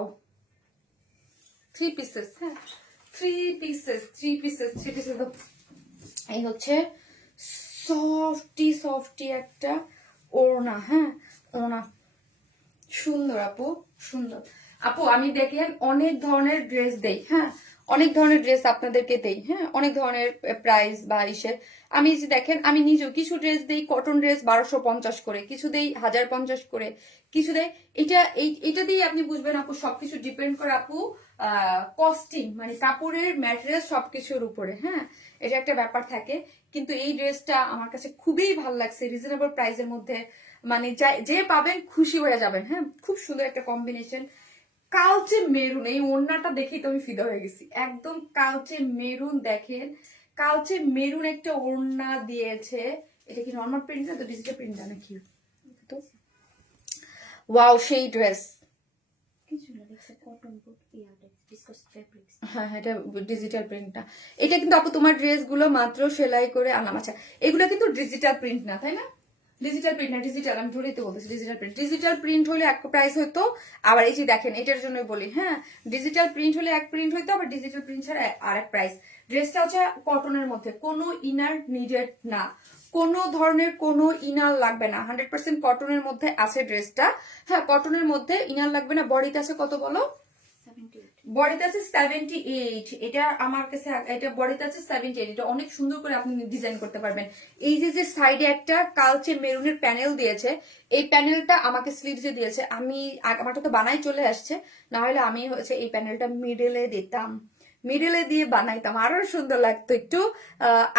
3 পিসেস, হ্যাঁ 3 পিসেস। এই হচ্ছে সফটি একটা ওড়না, হ্যাঁ ওড়না সুন্দর আপু, সুন্দর আপু। আমি দেখেন অনেক ধরনের ড্রেস দেই, হ্যাঁ অনেক ধরনের ড্রেস আপনাদেরকে দেই, হ্যাঁ অনেক ধরনের প্রাইস বা ইসের। আমি যে দেখেন আমি নিজেও কিছু ড্রেস দেই, কটন ড্রেস 1250 করে, কিছু দেই 1050 করে, কিছু দেই এটা দিয়ে আপনি বুঝবেন আপু সবকিছু ডিপেন্ড করে আপু কস্টিং, মানে কাপড়ের ম্যাটেরিয়াল সবকিছুর উপরে, হ্যাঁ এটা একটা ব্যাপার থাকে। কিন্তু এই ড্রেসটা আমার কাছে খুবই ভালো লাগছে, রিজনেবল প্রাইসের মধ্যে, মানে যে পাবেন খুশি হয়ে যাবেন, হ্যাঁ খুব সুন্দর একটা কম্বিনেশন। কালচে মেরুন, এই ওড়নাটা দেখেই তো আমি ফিদা হয়ে গেছি, একদম কালচে মেরুন। দেখেন কালচে মেরুন একটা ওড়না দিয়েছে। এটা কি নর্মাল প্রিন্ট না তো ডিজিটাল প্রিন্ট না নাকি? তো ওয়াও সেই ড্রেস, হ্যাঁ এটা ডিজিটাল প্রিন্টটা। এটা কিন্তু আপু তোমার ড্রেস গুলো মাত্র সেলাই করে আনলাম। আচ্ছা এগুলো কিন্তু ডিজিটাল প্রিন্ট না, তাই না? ডিজিটাল প্রিন্ট না, ডিজিটাল, আমি ধরেই তো বলতেছি ডিজিটাল প্রিন্ট। ডিজিটাল প্রিন্ট হলে এক প্রাইস হইতো, আবার এই যে দেখেন এটার জন্য বলি, হ্যাঁ ডিজিটাল প্রিন্ট হলে এক প্রিন্ট হইতো, আবার ডিজিটাল প্রিন্ট ছাড়া আর এক প্রাইস। ড্রেসটা হচ্ছে কটনের মধ্যে, কোনো ইনার নিডেড না, কোনো ধরনের কোনো ইনার লাগবে না, 100% কটনের মধ্যে আছে ড্রেসটা, হ্যাঁ কটনের মধ্যে ইনার লাগবে না। বডিতে আছে কত বলো? বডিতে আছে 78। এটা আমার কাছে এটা বডিতে আছে 78। এটা অনেক সুন্দর করে আপনি ডিজাইন করতে পারবেন। এই যে সাইডে একটা কালচে মেরুনের প্যানেল দিয়েছে, এই প্যানেলটা আমাকে স্লিভসে দিয়েছে। আমি আমারটা তো বানাই চলে আসছে, না হলে আমি হচ্ছে এই প্যানেলটা মিডলে দিতাম, মিডলে দিয়ে বানাইতাম, আরো সুন্দর লাগতো। একটু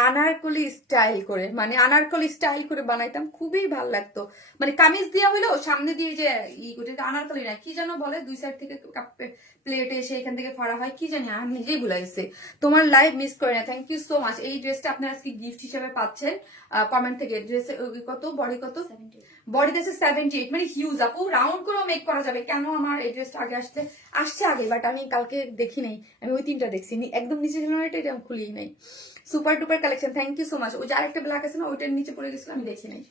আনারকলি স্টাইল করে, মানে আনারকলি স্টাইল করে বানাইতাম, খুবই ভালো লাগতো। মানে কামিজ দিয়া হইলো সামনে দিয়ে যে আনারকলি না কি যেন বলে, দুই সাইড থেকে প্লেটে এসে এখান থেকে ফাড়া হয়, কি জানি আমি নিজেই ভুলে গেছি। তোমার লাইভ মিস করে না, থ্যাংক ইউ সো মাচ। এই ড্রেসটা আপনারা আজকে গিফট হিসেবে পাচ্ছেন কমেন্ট থেকে। ড্রেসে কত, বডি কত? বডিতে আছে 78, মানে হিউজ আপু, রাউন্ড করেও মেক করা যাবে। কেন আমার এই ড্রেসটা আগে আসছে আগে, বাট আমি কালকে দেখি নাই, আমি ওই 3টা দেখছি, একদম নিচে ছিল এটা আমি খুলিই নাই। Super duper collection, thank you so much. ওই যে আরেকটা ব্ল্যাক আছে না, ওইটার নিচে পড়ে গেছিল, আমি দেখি নাই।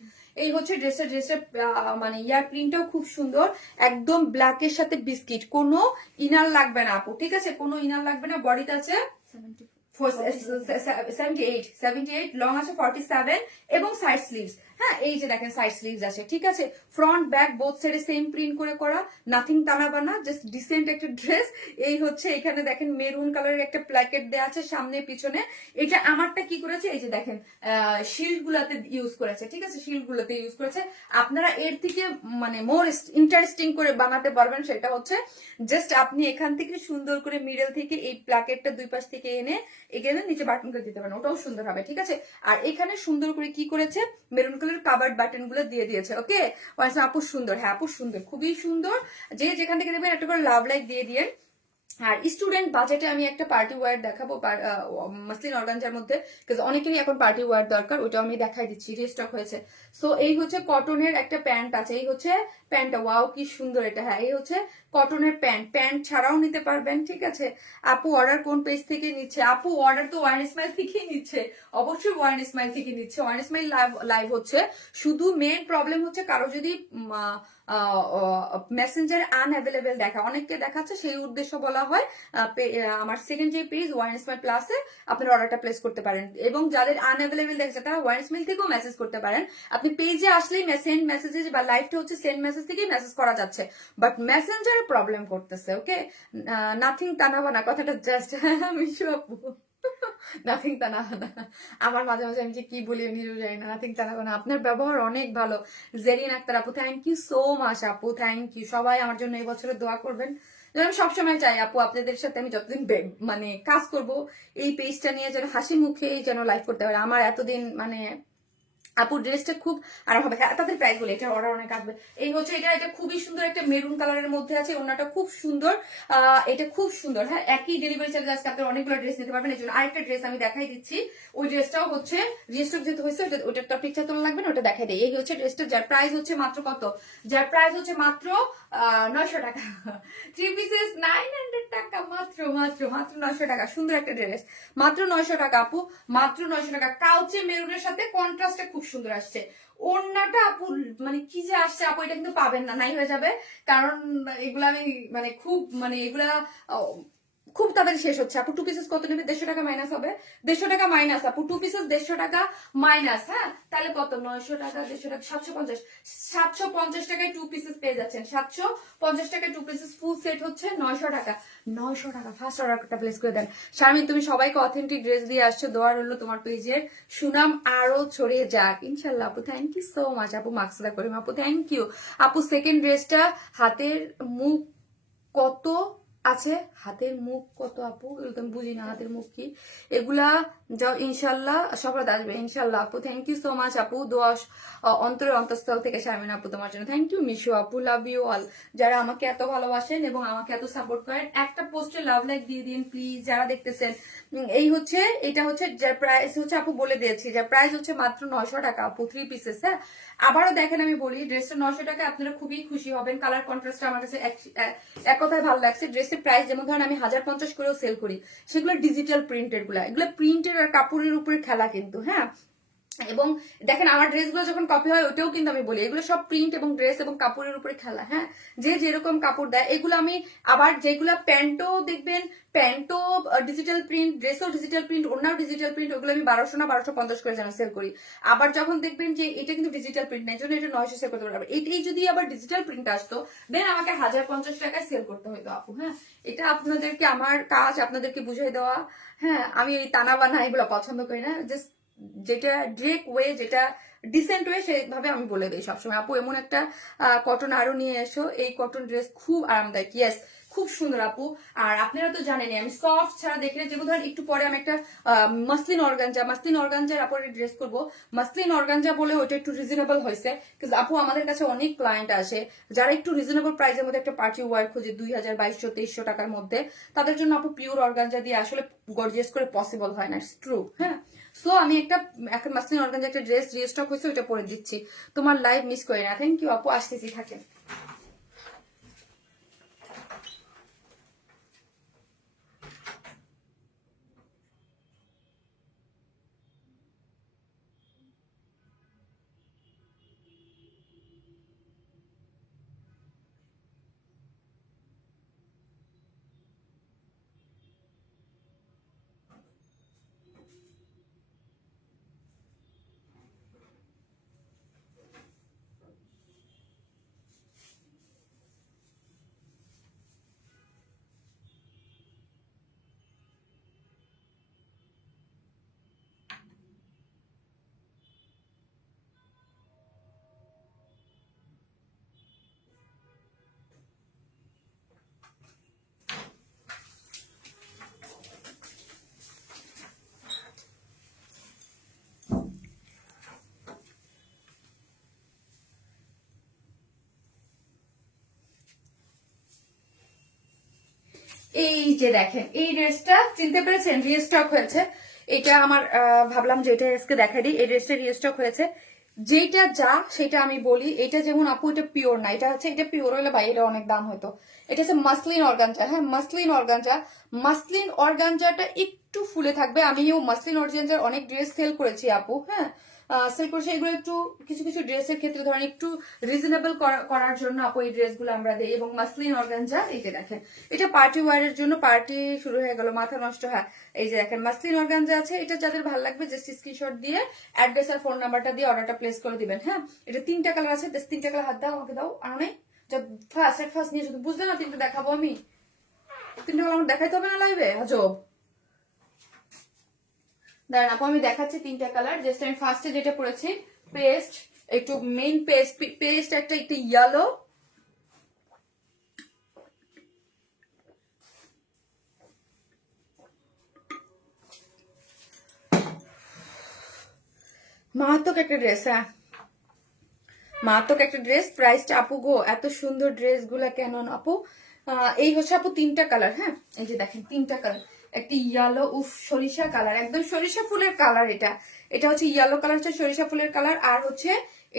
এই হচ্ছে ড্রেসটা মানে ইয়ার প্রিন্টটাও খুব সুন্দর, একদম ব্ল্যাকের সাথে বিস্কিট, কোনো ইনার লাগবে না আপু, ঠিক আছে কোনো ইনার লাগবে না। বডিতে আছে 78, লং আছে 47 এবং সাইড স্লিভস, হ্যাঁ এই যে দেখেন সাইড স্লিভস আছে, ঠিক আছে। ফ্রন্ট ব্যাক বোথ সাইডে সেম প্রিন্ট করে করা, নাথিং টানা বানা, জাস্ট ডিসেন্ট একটা ড্রেস। এই হচ্ছে এখানে দেখেন মেরুন কালারের একটা প্ল্যাকেট দেওয়া আছে সামনে পিছনে। এটা আমারটা কি করেছে, এই যে দেখেন শিল্ড গুলাতে ইউজ করেছে, ঠিক আছে শিল্ড গুলাতে ইউজ করেছে। আপনারা এর থেকে মানে মোর ইন্টারেস্টিং করে বানাতে পারবেন, সেটা হচ্ছে জাস্ট আপনি এখান থেকে সুন্দর করে মিডল থেকে এই প্ল্যাকেটটা দুই পাশ থেকে এনে এখানে নিচে বাটন করে দিতে পারেন, ওটাও সুন্দর হবে, ঠিক আছে। আর এখানে সুন্দর করে কি করেছে, মেরুন কালার কাভার্ড বাটন গুলো দিয়ে দিয়েছে, ওকে। আপু সুন্দর, হ্যাঁ আপু সুন্দর, খুবই সুন্দর। যে যেখান থেকে নেবেন একটা করে লাভ লাইক দিয়ে দিয়ে। আর স্টুডেন্ট বাজেটে আমি একটা পার্টি ওয়্যার দেখাবো মাসলিন অর্গানজার মধ্যে, অনেকেরই এখন পার্টি ওয়্যার দরকার, ওইটাও আমি দেখাই দিচ্ছি, রিস্টক হয়েছে। সো এই হচ্ছে কটনের একটা প্যান্ট আছে, এই হচ্ছে প্যান্টটা, ওয়াও কি সুন্দর এটা, হ্যাঁ এই হচ্ছে কটনের প্যান্ট ছাড়াও নিতে পারবেন, ঠিক আছে। আপু অর্ডার কোন পেজ থেকে নিচ্ছে? আপু অর্ডার তো ওয়ান স্মাইল থেকেই নিচ্ছে, অবশ্যই ওয়ান স্মাইল থেকে নিচ্ছে। ওয়ান স্মাইল লাইভ হচ্ছে, শুধু মেন প্রবলেম হচ্ছে কারো যদি মেসেঞ্জার আনঅ্যাভেলেবেল দেখা, অনেককে দেখাচ্ছে, সেই উদ্দেশ্য বলা হয় আমার সেকেন্ড যে পেজ ওয়ান স্মাইল প্লাসে আপনার অর্ডারটা প্লেস করতে পারেন, এবং যাদের আনঅ্যাভেলেবেল দেখছে তারা ওয়ান স্মাইল থেকেও মেসেজ করতে পারেন। আপনি পেজে আসলেই সেন্ড মেসেজে বা লাইভটা হচ্ছে সেন্ড মেসেজ থেকেই মেসেজ করা যাচ্ছে, বাট মেসেঞ্জারে প্রবলেম করতেছে, ওকে। নাথিং টানাবানা কথাটা জাস্ট মিশু আপু, নাথিং টানাবানা, আমার মাঝে মাঝে আমি যে কি বলি আমি নিজেও জানি না। নাথিং টানাবানা, আপনার ব্যবহার অনেক ভালো। জেরিন আক্তার আপু, থ্যাংক ইউ সো মাচ আপু, থ্যাংক ইউ। সবাই আমার জন্য এই বছরে দোয়া করবেন, আমি সবসময় চাই আপু আপনাদের সাথে আমি যতদিন মানে কাজ করব এই পেজটা নিয়ে যেন হাসি মুখে যেন লাইভ করতে পারে। আমার এতদিন মানে আপুর ড্রেসটা খুব আরাম হবে। হ্যাঁ, তাদের প্রাইস বলে এটা অর্ডার অনেক আসবে। এই হচ্ছে এটা খুবই সুন্দর একটা মেরুন কালারের মধ্যে আছে, ওনাটা খুব সুন্দর, এটা খুব সুন্দর। হ্যাঁ, একই ডেলিভারি চার্জ আজকে আপনার অনেকগুলো ড্রেস নিতে পারবেন। এই জন্য আরেকটা ড্রেস আমি দেখাই দিচ্ছি। ওই ড্রেসটাও হচ্ছে রিস্টক যেহেতু হয়েছে ওটা পিকচার তোলা লাগবে না, ওটা দেখাই দেয়। এই হচ্ছে ড্রেসটা, যার প্রাইস হচ্ছে মাত্র কত, যার প্রাইস হচ্ছে মাত্র 900 টাকা। 3 পিসেস 900 টাকা, মাত্র মাত্র মাত্র 900 টাকা। সুন্দর একটা ড্রেস, মাত্র 900 টাকা আপু, মাত্র 900 টাকা। কাউচে মেরুনের সাথে কন্ট্রাস্টটা খুব সুন্দর আসছে। ওড়নাটা আপু মানে কি যে আসছে আপু, এটা কিন্তু পাবেন না, নাই হয়ে যাবে। কারণ এগুলা আমি মানে খুব মানে এগুলা খুব তাড়াতাড়ি শেষ হচ্ছে আপু। 2 পিসেস কত নেবে? 150 টাকা মাইনাস হবে, 150 টাকা মাইনাস আপু। 2 পিসেস 150 টাকা মাইনাস। হ্যাঁ, তাহলে কত? 900 টাকা 150 টাকা 750, 750 টাকায় 2 পিসেস পেয়ে যাচ্ছেন। 750 টাকায় 2 পিসেস ফুল সেট হচ্ছে 900 টাকা। 900 টাকা ফার্স্ট অর্ডারটা প্লেস করে দেন। শারমিন, তুমি সবাইকে অথেন্টিক ড্রেস দিয়ে আসছো, দোয়া রইল তোমার পেজের সুনাম আরো ছড়িয়ে যাক ইনশাল্লাহ আপু। থ্যাংক ইউ সো মাচ আপু। মাকসুদা করিম আপু, থ্যাংক ইউ আপু। সেকেন্ড ড্রেসটা হাতের মুখ কত আছে, হাতের মুখ কত আপু, এগুলো তো আমি বুঝি না, হাতের মুখ কি এগুলা। যাও ইনশাল্লাহ সফলতা আসবে ইনশাল্লাহ আপু। থ্যাংক ইউ সো মাচ আপু। দোয়া অন্তরের অন্তঃস্থল থেকে শারমিন আপু তোমার জন্য। থ্যাংক ইউ মিশু আপু, লাভ ইউ অল। যারা আমাকে এত ভালোবাসেন এবং আমাকে এত সাপোর্ট করেন, একটা পোস্টে লাভ লাইক দিয়ে দিন প্লিজ যারা দেখতেছেন। এই হচ্ছে, এটা হচ্ছে যার প্রাইস হচ্ছে আপু বলে দিয়েছি, যার প্রাইস হচ্ছে মাত্র 900 টাকা আপু, 3 পিসেস। হ্যাঁ, আবারও দেখেন আমি বলি, ড্রেসটা 900 টাকা, আপনারা খুবই খুশি হবেন। কালার কন্ট্রাস্ট আমার কাছে এক কথায় ভালো লাগছে। ড্রেসের প্রাইস যেমন ধরেন আমি 1050 করেও সেল করি, সেগুলো ডিজিটাল প্রিন্টের গুলা, এগুলো প্রিন্টের আর কাপড়ের উপরে খেলা কিন্তু। হ্যাঁ, এবং দেখেন আমার ড্রেসগুলো যখন কপি হয় ওটাও কিন্তু আমি বলি এগুলো সব প্রিন্ট এবং ড্রেস এবং কাপড়ের উপরে খেলা। হ্যাঁ, যে যেরকম কাপড় দেয় এগুলো আমি আবার যেগুলো প্যান্টও দেখবেন, প্যান্টও ডিজিটাল প্রিন্ট, ড্রেসও ডিজিটাল প্রিন্ট, অন্যান্য ডিজিটাল প্রিন্ট, ওগুলো আমি 1200 না 1250 করে যেন সেল করি। আবার যখন দেখবেন যে এটা কিন্তু ডিজিটাল প্রিন্ট না, এই জন্য এটা 900 সেল করতে পারবে। এটাই যদি আবার ডিজিটাল প্রিন্ট আসতো দেন আমাকে 1050 টাকায় সেল করতে হতো আপু। হ্যাঁ, এটা আপনাদেরকে আমার কাজ আপনাদেরকে বুঝিয়ে দেওয়া। হ্যাঁ, আমি এই টানা বানা এগুলো পছন্দ করি না, জাস্ট যেটা ডিরেক্ট ওয়ে, যেটা ডিসেন্ট ওয়ে, সেভাবে আমি বলে দিই সবসময়। আপু এমন একটা কটন আরো নিয়ে এসো, এই কটন ড্রেস খুব আরামদায়ক। ইয়েস, খুব সুন্দর আপু। আর আপনারা তো জানেনই আমি সফট ছাড়া দেখলে, যেমন ধরেন একটু পরে আমি একটা মাসলিন অর্গানজার আপু ড্রেস করবো। মাসলিন অর্গানজা বলে ওইটা একটু রিজনেবল হয়েছে, কিন্তু আপু আমাদের কাছে অনেক ক্লায়েন্ট আসে যারা একটু রিজনেবল প্রাইসের মধ্যে একটা পার্টি ওয়ার খোঁজে 2000, 2200, 2300 টাকার মধ্যে। তাদের জন্য আপু পিওর অর্গানজা দিয়ে আসলে গর্জিয়াস করে পসিবল হয় না, ট্রু। হ্যাঁ, সো আমি একটা মাসলিন অর্গানজা একটা ড্রেস রিস্টক হয়েছে, ওইটা পরে দিচ্ছি। তোমার লাইভ মিস করি না। থ্যাংক ইউ আপু, আসতেছি থাকেন। এই যে দেখেন, এই ড্রেসটা চিনতে পেরেছেন, রিস্টক হয়েছে। এটা আমার ভাবলাম যে এটা আজকে দেখাই দিই। এই ড্রেসটা রিস্টক হয়েছে, যেটা যা সেটা আমি বলি। এটা যেমন আপু এটা পিওর না, এটা হচ্ছে, এটা পিওর হলে ভাই এটা অনেক দাম হতো। এটা হচ্ছে মাসলিন অর্গানজা। হ্যাঁ, মাসলিন অর্গানজা। মাসলিন অর্গানজাটা একটু ফুলে থাকবে। আমিও মাসলিন অর্গানজার অনেক ড্রেস সেল করেছি আপু। হ্যাঁ, সেল করেছি। এগুলো একটু কিছু কিছু ড্রেসের ক্ষেত্রে ধরেন একটু রিজনেবল করার জন্য আপু এই ড্রেসগুলো আমরা দিই। এবং মাসলিন অর্গানজা, এই যে দেখেন, এটা পার্টি ওয়ারের জন্য, পার্টি শুরু হয়ে গেল, মাথা নষ্ট। হ্যাঁ, এই যে দেখেন মাসলিন অর্গানজা আছে। এটা যাদের ভালো লাগবে জাস্ট স্ক্রিনশট দিয়ে অ্যাড্রেস আর ফোন নাম্বারটা দিয়ে অর্ডারটা প্লেস করে দিবেন। হ্যাঁ, এটা 3টা কালার আছে, 3টা কালার হাত দাও, আমাকে দাও। আর নেই, ফার্স্ট নিয়ে শুধু বুঝলে না 3টা দেখাবো আমি। 3টা কালার আমার দেখাইতে হবে না লাইভে, আজব। দাঁড়ান আপু আমি দেখাচ্ছি 3টা কালার। জাস্ট আমি ফার্স্টে যেটা পরেছি পেস্ট, একটু মেইন পেস্ট একটা একটু ইয়েলো, মারাত্মক একটা ড্রেস। হ্যাঁ, মারাত্মক একটা ড্রেস। প্রাইসটা আপু গো, এত সুন্দর ড্রেস গুলা কেন আপু? এই হচ্ছে আপু 3টা কালার। হ্যাঁ, এই যে দেখেন 3টা কালার। একটি ইয়েলো, উফ সরিষা কালার, একদম সরিষা ফুলের কালার। এটা এটা হচ্ছে ইয়েলো কালার, হচ্ছে সরিষা ফুলের কালার। আর হচ্ছে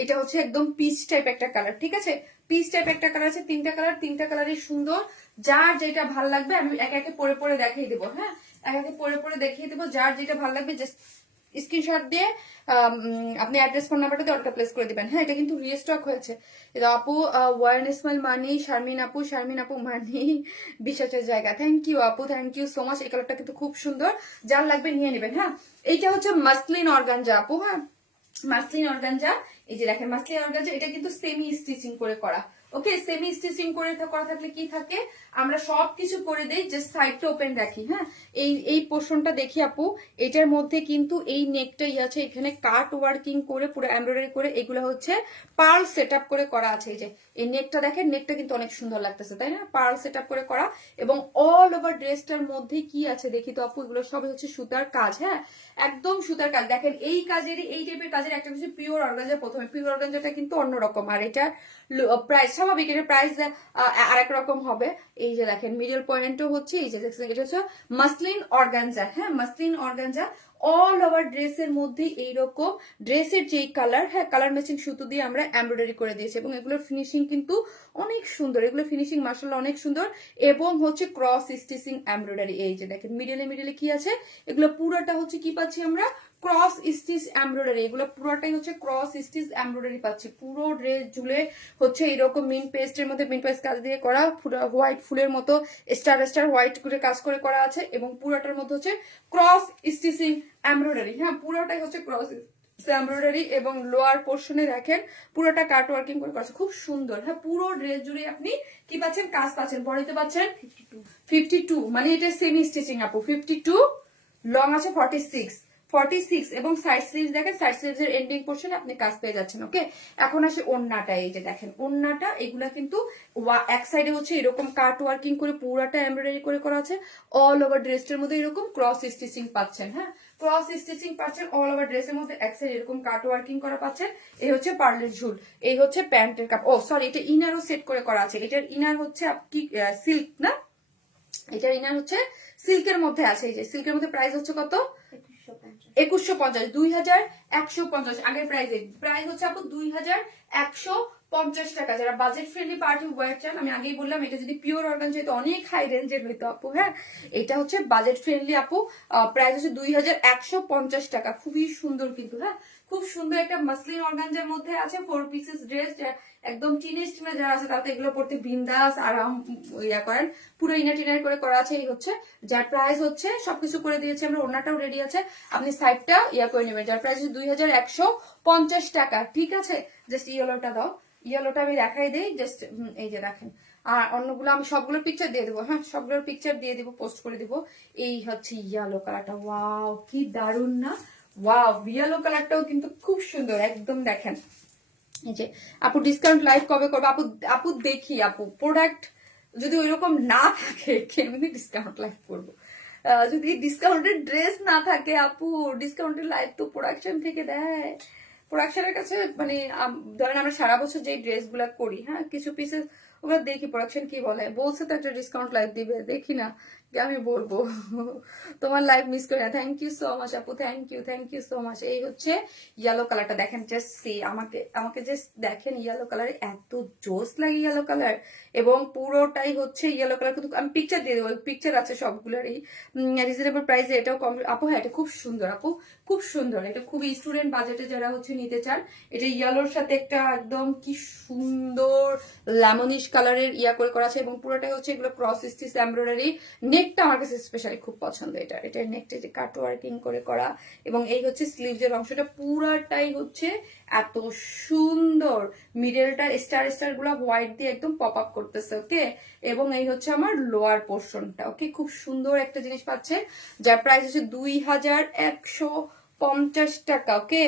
এটা হচ্ছে একদম পিচ টাইপ একটা কালার। ঠিক আছে, পিচ টাইপ একটা কালার আছে। 3টা কালার, 3টা কালারই সুন্দর। যার যেটা ভাল লাগবে আমি একে একে পরে পরে দেখিয়ে দেবো। হ্যাঁ, একে একে পরে পরে দেখিয়ে দেবো। যার যেটা ভাল লাগবে জাস্ট স্ক্রিনশট দিয়ে আপনি অ্যাড্রেস ফোন নাম্বারটা দিয়ে অর্ডার প্লেস করে দিবেন। হ্যাঁ, এটা কিন্তু রিস্টক হয়েছে। আপু ওয়ার্ন ইসমাইল মানি, শারমিন আপু মানি বিশ্বাসের জায়গা। থ্যাংক ইউ আপু, থ্যাংক ইউ সো মাচ। এই কালারটা কিন্তু খুব সুন্দর, যার লাগবে নিয়ে নেবেন। হ্যাঁ, এইটা হচ্ছে মাসলিন অর্গানজা আপু। হ্যাঁ, মাসলিন অর্গানজা। এই যে দেখেন মাসলিন অর্গানজা, এটা কিন্তু সেমি স্টিচিং করে করা। ওকে, সেমি স্টিচিং করে করা থাকলে কি থাকে, আমরা সবকিছু করে দেই, জাস্ট সাইডটা ওপেন রাখি। হ্যাঁ, এই পোর্শনটা দেখি আপু, এটার মধ্যে কিন্তু এই নেকটাই আছে, এখানে কাট ওয়ার্কিং করে পুরো এমব্রয়ডারি করে এগুলো হচ্ছে পার্ল সেট আপ করে করা আছে। এই যে এই নেকটা দেখেন, নেকটা কিন্তু অনেক সুন্দর লাগতেছে, তাই না? পার্ল সেট আপ করে করা। এবং অল ওভার ড্রেসটার মধ্যে কি আছে দেখি তো আপু, এগুলো সবই হচ্ছে সুতার কাজ। হ্যাঁ, একদম সুতার কাজ। দেখেন এই কাজেরই, এই টাইপের কাজের একটা হচ্ছে পিওর অর্গানজা। প্রথমে পিওর অর্গানজাটা কিন্তু অন্যরকম, আর এটা প্রাইস স্বাভাবিক, এটার প্রাইস আরেক রকম হবে। এই যে দেখেন মিডল পয়েন্টও হচ্ছে, এই যে দেখছেন এটা হচ্ছে মাসলিন অর্গানজা। হ্যাঁ, মাসলিন অর্গানজা। অল ওভার ড্রেসের মধ্যে এইরকম ড্রেসের যে কালার, হ্যাঁ কালার ম্যাচিং সুতো দিয়ে আমরা এমব্রয়ডারি করে দিয়েছি, এবং এগুলোর ফিনিশিং কিন্তু অনেক সুন্দর। এগুলো ফিনিশিং মাশাআল্লাহ অনেক সুন্দর। এবং হচ্ছে ক্রস স্টিচিং এমব্রয়ডারি। এই যে দেখেন মিডলে মিডলে কি আছে, এগুলো পুরোটা হচ্ছে কি পাচ্ছি আমরা, ক্রস স্টিচ এমব্রয়ডারি। এগুলো পুরোটাই হচ্ছে ক্রস স্টিচ এমব্রয়ডারি পাচ্ছি। পুরো ড্রেস জুড়ে হচ্ছে এরকম মিন পেস্টের মধ্যে মিন পেস্ট কাজ দিয়ে করা, হোয়াইট ফুলের মতো স্টার স্টার হোয়াইট করে কাজ করে করা আছে, এবং পুরোটার মধ্যে হচ্ছে ক্রস স্টিচিং এমব্রয়ডারি। হ্যাঁ, পুরোটাই হচ্ছে ক্রস এমব্রয়ডারি। এবং লোয়ার পোর্শনে দেখেন পুরোটা কাট ওয়ার্কিং করে করা আছে, খুব সুন্দর। হ্যাঁ, পুরো ড্রেস জুড়ে আপনি কি পাচ্ছেন, কাজ পাচ্ছেন। বডিতে পাচ্ছেন 52, মানে এটা সেমি স্টিচিং আপু। 52, লং আছে 46 এবং সাইড স্লিভস দেখেন, সাইড স্লিভস এর এন্ডিং পোর্শনে আপনি কাজ পেয়ে যাচ্ছেন। ওকে, এখন আসে ওড়নাটা। এই যে দেখেন ওড়নাটা, এগুলা কিন্তু এক সাইডে হচ্ছে এরকম কাট ওয়ার্কিং করে পুরাটা এমব্রয়ডারি করে করা আছে। অল ওভার ড্রেসটার মধ্যে এরকম ক্রস স্টিচিং পাচ্ছেন। হ্যাঁ, ক্রস স্টিচিং পাচ্ছেন অল ওভার ড্রেসের মধ্যে, এক সাইড এরকম কাট ওয়ার্কিং করা পাচ্ছেন। এই হচ্ছে পার্লের ঝুল, এই হচ্ছে প্যান্টের কাপ। ও সরি, এটা ইনারও সেট করে করা আছে। এটার ইনার হচ্ছে কি সিল্ক না, এটার ইনার হচ্ছে সিল্কের মধ্যে আছে। এই যে সিল্কের মধ্যে প্রাইস হচ্ছে কত, 2150, 2150। আগের প্রাইস হচ্ছে আপু 2150 টাকা। যারা বাজেট ফ্রেন্ডলি পার্টি ওয়্যার চান, আমি আগেই বললাম এটা যদি পিওর অর্গান যেহেতু অনেক হাই রেঞ্জের হইতো আপু। হ্যাঁ, এটা হচ্ছে বাজেট ফ্রেন্ডলি আপু। প্রাইস হচ্ছে 2150 টাকা। খুবই সুন্দর কিন্তু। হ্যাঁ, খুব সুন্দর একটা মাসলিন অর্গানজার মধ্যে আছে 4 পিসেস ড্রেস। একদম টিনেজ টিনে যারা আছে তাতে এগুলো পড়তে বিন্দাস আরাম ইয়া করেন। পুরো ইনার টিনার করে করা আছে। এই হচ্ছে যার প্রাইস হচ্ছে, সবকিছু করে দিয়েছে আমরা, ওনাটাও রেডি আছে, আপনি সাইডটা ইয়া করে নেবেন। যার প্রাইস 2150 টাকা। ঠিক আছে, জাস্ট ইয়েলোটা দাও, ইয়েলোটা আমি দেখাই দিই জাস্ট। এই যে দেখেন, আর অন্যগুলো আমি সবগুলোর পিকচার দিয়ে দেবো। হ্যাঁ, সবগুলোর পিকচার দিয়ে দিব, পোস্ট করে দিব। এই হচ্ছে ইয়েলো কালারটা, ওয়াও কি দারুন না, ওয়াও। ইয়েলো কালারটাও কিন্তু খুব সুন্দর একদম। দেখেন এই যে আপু ডিসকাউন্ট লাইভ কবে করবে আপু? আপু দেখি আপু, প্রোডাক্ট যদি ওইরকম না থাকে কেমনি ডিসকাউন্ট লাইভ করবো? যদি ডিসকাউন্টের ড্রেস না থাকে আপু, ডিসকাউন্টের লাইভ তো প্রোডাকশন থেকে দেয়। প্রোডাকশনের কাছে মানে ধরেন আমরা সারা বছর যে ড্রেস গুলা করি, হ্যাঁ কিছু পিসেস ওগুলো দেখি প্রোডাকশন কি বলে, বলছে তো একটা ডিসকাউন্ট লাইভ দিবে, দেখি না আমি বলবো। তোমার লাইভ মিস করি না। থ্যাংক ইউ সো মাচ আপু, থ্যাংক ইউ সো মাচ। এই হচ্ছে ইয়েলো কালারটা দেখেন, জাস্ট সি, আমাকে জাস্ট দেখেন ইয়েলো কালার, এত জোস লাগে ইয়েলো কালার। এবং পুরোটাই হচ্ছে ইয়েলো কালার, কিন্তু আমি পিকচার দিয়ে দেবো, পিকচার আছে সবগুলোরই রিজনেবল প্রাইসে। এটাও কম আপু। হ্যাঁ, এটা খুব সুন্দর আপু, খুব সুন্দর। এটা খুবই স্টুডেন্ট বাজেটে যারা হচ্ছে নিতে চান, এটা ইয়েলোর সাথে একটা একদম কি সুন্দর লেমনিশ কালারের ইয়া করে করা আছে, এবং পুরোটাই হচ্ছে এগুলো ক্রস স্টিচ এমব্রয়ডারি। নেকটা আমার কাছে স্পেশালি খুব পছন্দ। এটার নেকটা যে কাট ওয়ার্কিং করে করা, এবং এই হচ্ছে স্লিভসের অংশটা পুরাটাই হচ্ছে এত সুন্দর। মিডলটা স্টার স্টার গুলা হোয়াইট দিয়ে একদম পপ আপ করতেছে। ওকে, এবং এই হচ্ছে আমার লোয়ার পোর্শনটা। ওকে, খুব সুন্দর একটা জিনিস পাচ্ছে, যার প্রাইস হচ্ছে 2150 টাকা। ওকে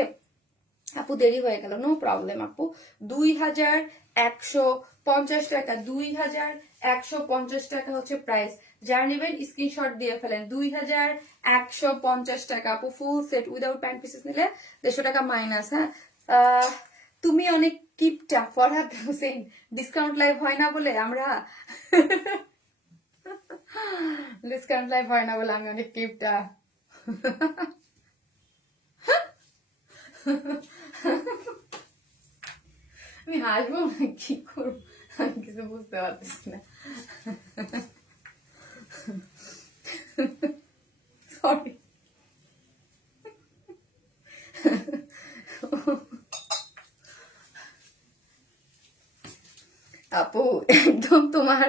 আপু, দেরি হয়ে গেল, নো প্রবলেম আপু। 2150 টাকা, 2150 টাকা হচ্ছে প্রাইস। যারা নেবেন স্ক্রিনশট দিয়ে ফেলেন। 2150 টাকা আপু, full set without pant pieces নিলে 150 টাকা মাইনাস। হ্যাঁ, তুমি অনেক কিপটা ফরহাদ হোসেন, ডিসকাউন্ট লাইভ হয় না বলে আমরা ডিসকাউন্ট লাইভ হয় না বলে আমি অনেক কিপটা। আমি হাসবো না কি করবো, আমি কিছু বুঝতে পারতেছি না। সরি। আপু একদম তোমার,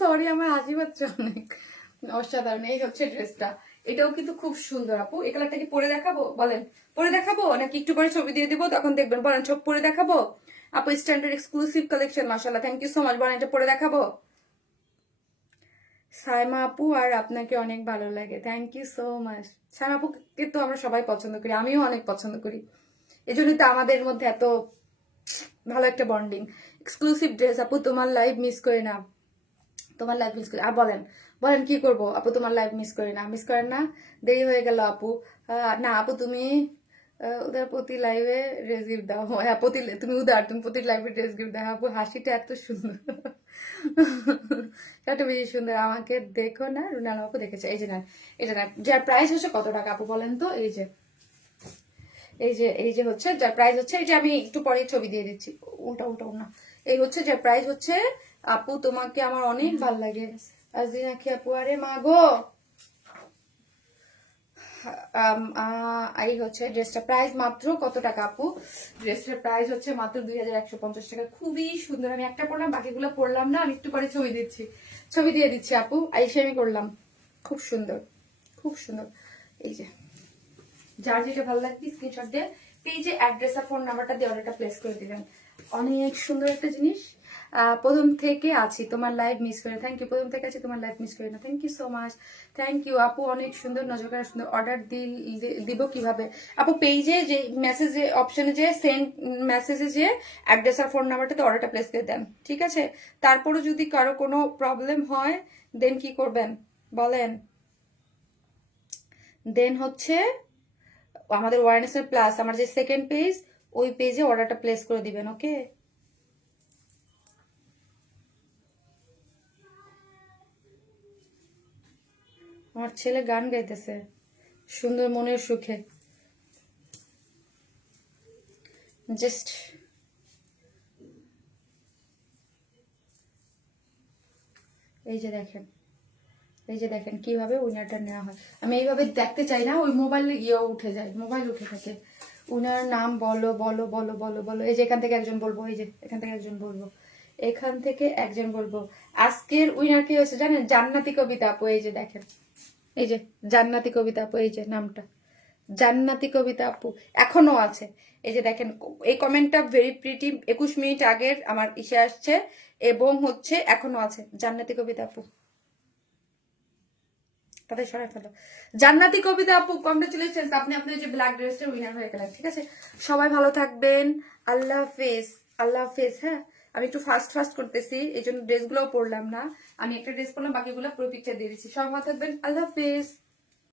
সরি আমার হাসি পাচ্ছে অনেক। অসাধারণ। এই হচ্ছে ড্রেসটা, এটাও কিন্তু খুব সুন্দর আপু। এই কালারটা কি পরে দেখাবো বলেন? পরে দেখাবো নাকি একটু পরে ছবি দিয়ে দিবো তখন দেখবেন? বলেন সব পরে দেখাবো আপু। স্ট্যান্ডার্ড এক্সক্লুসিভ কালেকশন, মাশাআল্লাহ, থ্যাংক ইউ সো মাচ। বলেন এটা পরে দেখাবো? সাইমা আপু আর আপনাকে অনেক ভালো লাগে, thank you so much. Saima আপুকে তো আমরা সবাই পছন্দ করি, আমিও অনেক পছন্দ করি, এজন্যই তো আমাদের মধ্যে এত ভালো একটা বন্ডিং। এক্সক্লুসিভ ড্রেস আপু, তোমার লাইভ মিস করি না, তোমার লাইভ মিস করি। আর বলেন বলেন কি করব আপু, তোমার লাইভ মিস করি না, মিস করেন না? দেরি হয়ে গেল আপু। না আপু তুমি উদার প্রতি লাইভে ড্রেস গিফট দাও। হ্যাঁ প্রতি, তুমি উদার, তুমি প্রতি লাইভে ড্রেস গিফট দাও আপু। হাসিটা এত সুন্দর, এত বেশি সুন্দর। আমাকে দেখো না, রুনাল আপু দেখেছে। এই যে না, এটা না, যার প্রাইস হচ্ছে কত টাকা আপু বলেন তো? এই যে এই যে হচ্ছে যার প্রাইস হচ্ছে, এই যে আমি একটু পরে ছবি দিয়ে দিচ্ছি, উল্টা উল্টা না। এই হচ্ছে যার প্রাইস হচ্ছে, আপু তোমাকে আমার অনেক ভাল লাগে। আজিন আখি আপু, আরে মা গো। এই হচ্ছে ড্রেসটা প্রাইস মাত্র কত টাকা আপু? ড্রেসটার প্রাইস হচ্ছে মাত্র 2150 টাকা। খুবই সুন্দর। আমি একটা পরলাম, বাকিগুলো পরলাম না, আমি একটু পরে ছবি দিচ্ছি, ছবি দিয়ে দিচ্ছি আপু। আইসে আমি করলাম, খুব সুন্দর, খুব সুন্দর। এই যে যার যেটা ভালো লাগবে স্ক্রিনশট দিয়ে পেজে অ্যাড্রেস আর ফোন নাম্বারটা দিয়ে অর্ডারটা প্লেস করে দিবেন। অনেক সুন্দর একটা জিনিস। প্রথম থেকে আছি, তোমার লাইভ মিস করে, থ্যাংক ইউ। প্রথম থেকে আছি, তোমার লাইভ মিস করে না, thank you so much, thank you আপু। অনেক সুন্দর, নজর করা সুন্দর। অর্ডার দিব কিভাবে আপু? পেজে যে মেসেজে অপশনে যে সেন্ড মেসেজে যে অ্যাড্রেস আর ফোন নাম্বারটাতে অর্ডারটা প্লেস করে দেন, ঠিক আছে? তারপরে যদি কারো কোনো প্রবলেম হয় দেন কি করবেন বলেন? দেন হচ্ছে আমাদের ওয়ারনেসের প্লাস আমার যে সেকেন্ড পেজ, ওই পেজে অর্ডারটা প্লেস করে দিবেন, ওকে? আমার ছেলে গান গাইতেছে সুন্দর মনের সুখে, জাস্ট এই যে দেখেন, এই যে দেখেন কিভাবে উইনারটা নেওয়া হয়। আমি এইভাবে দেখতে চাই না, ওই মোবাইল ইয়েও উঠে যায়, মোবাইল উঠে থাকে। উনার নাম বলো বলো বলো বলো বলো। এই যে এখান থেকে একজন বলবো, এই যে এখান থেকে একজন বলবো, এখান থেকে একজন বলবো। আজকের উইনার কি হয়েছে জানেন? জান্নাতি কবিতা আপু। এই যে দেখেন, এই যে জান্নাতি কবিতা আপু, এই যে নামটা জান্নাতি কবিতা আপু এখনো আছে। এই যে দেখেন, এই কমেন্টটা ভেরি প্রিটি 21 মিনিট আগের আমার ইসে আসছে, এবং হচ্ছে এখনো আছে জান্নাতি কবিতা আপু। তাদের সরাই ফেলো। জান্নাতি কবিতা আপু, কংগ্রেচুলেশন, আপনি আপনার যে ব্ল্যাক ড্রেসটা উইনার হয়ে গেলেন, ঠিক আছে? সবাই ভালো থাকবেন, আল্লাহ হাফেজ, আল্লাহ হাফেজ। হ্যাঁ, আমি একটু ফাস্ট ফাস্ট করতেছি, এই জন্য ড্রেসগুলোও পরলাম না। আমি একটা ড্রেস পরলাম, বাকিগুলো পুরো পিকচার দিয়ে দিচ্ছি। সবাই ভালো থাকবেন, আল্লাহ হাফেজ।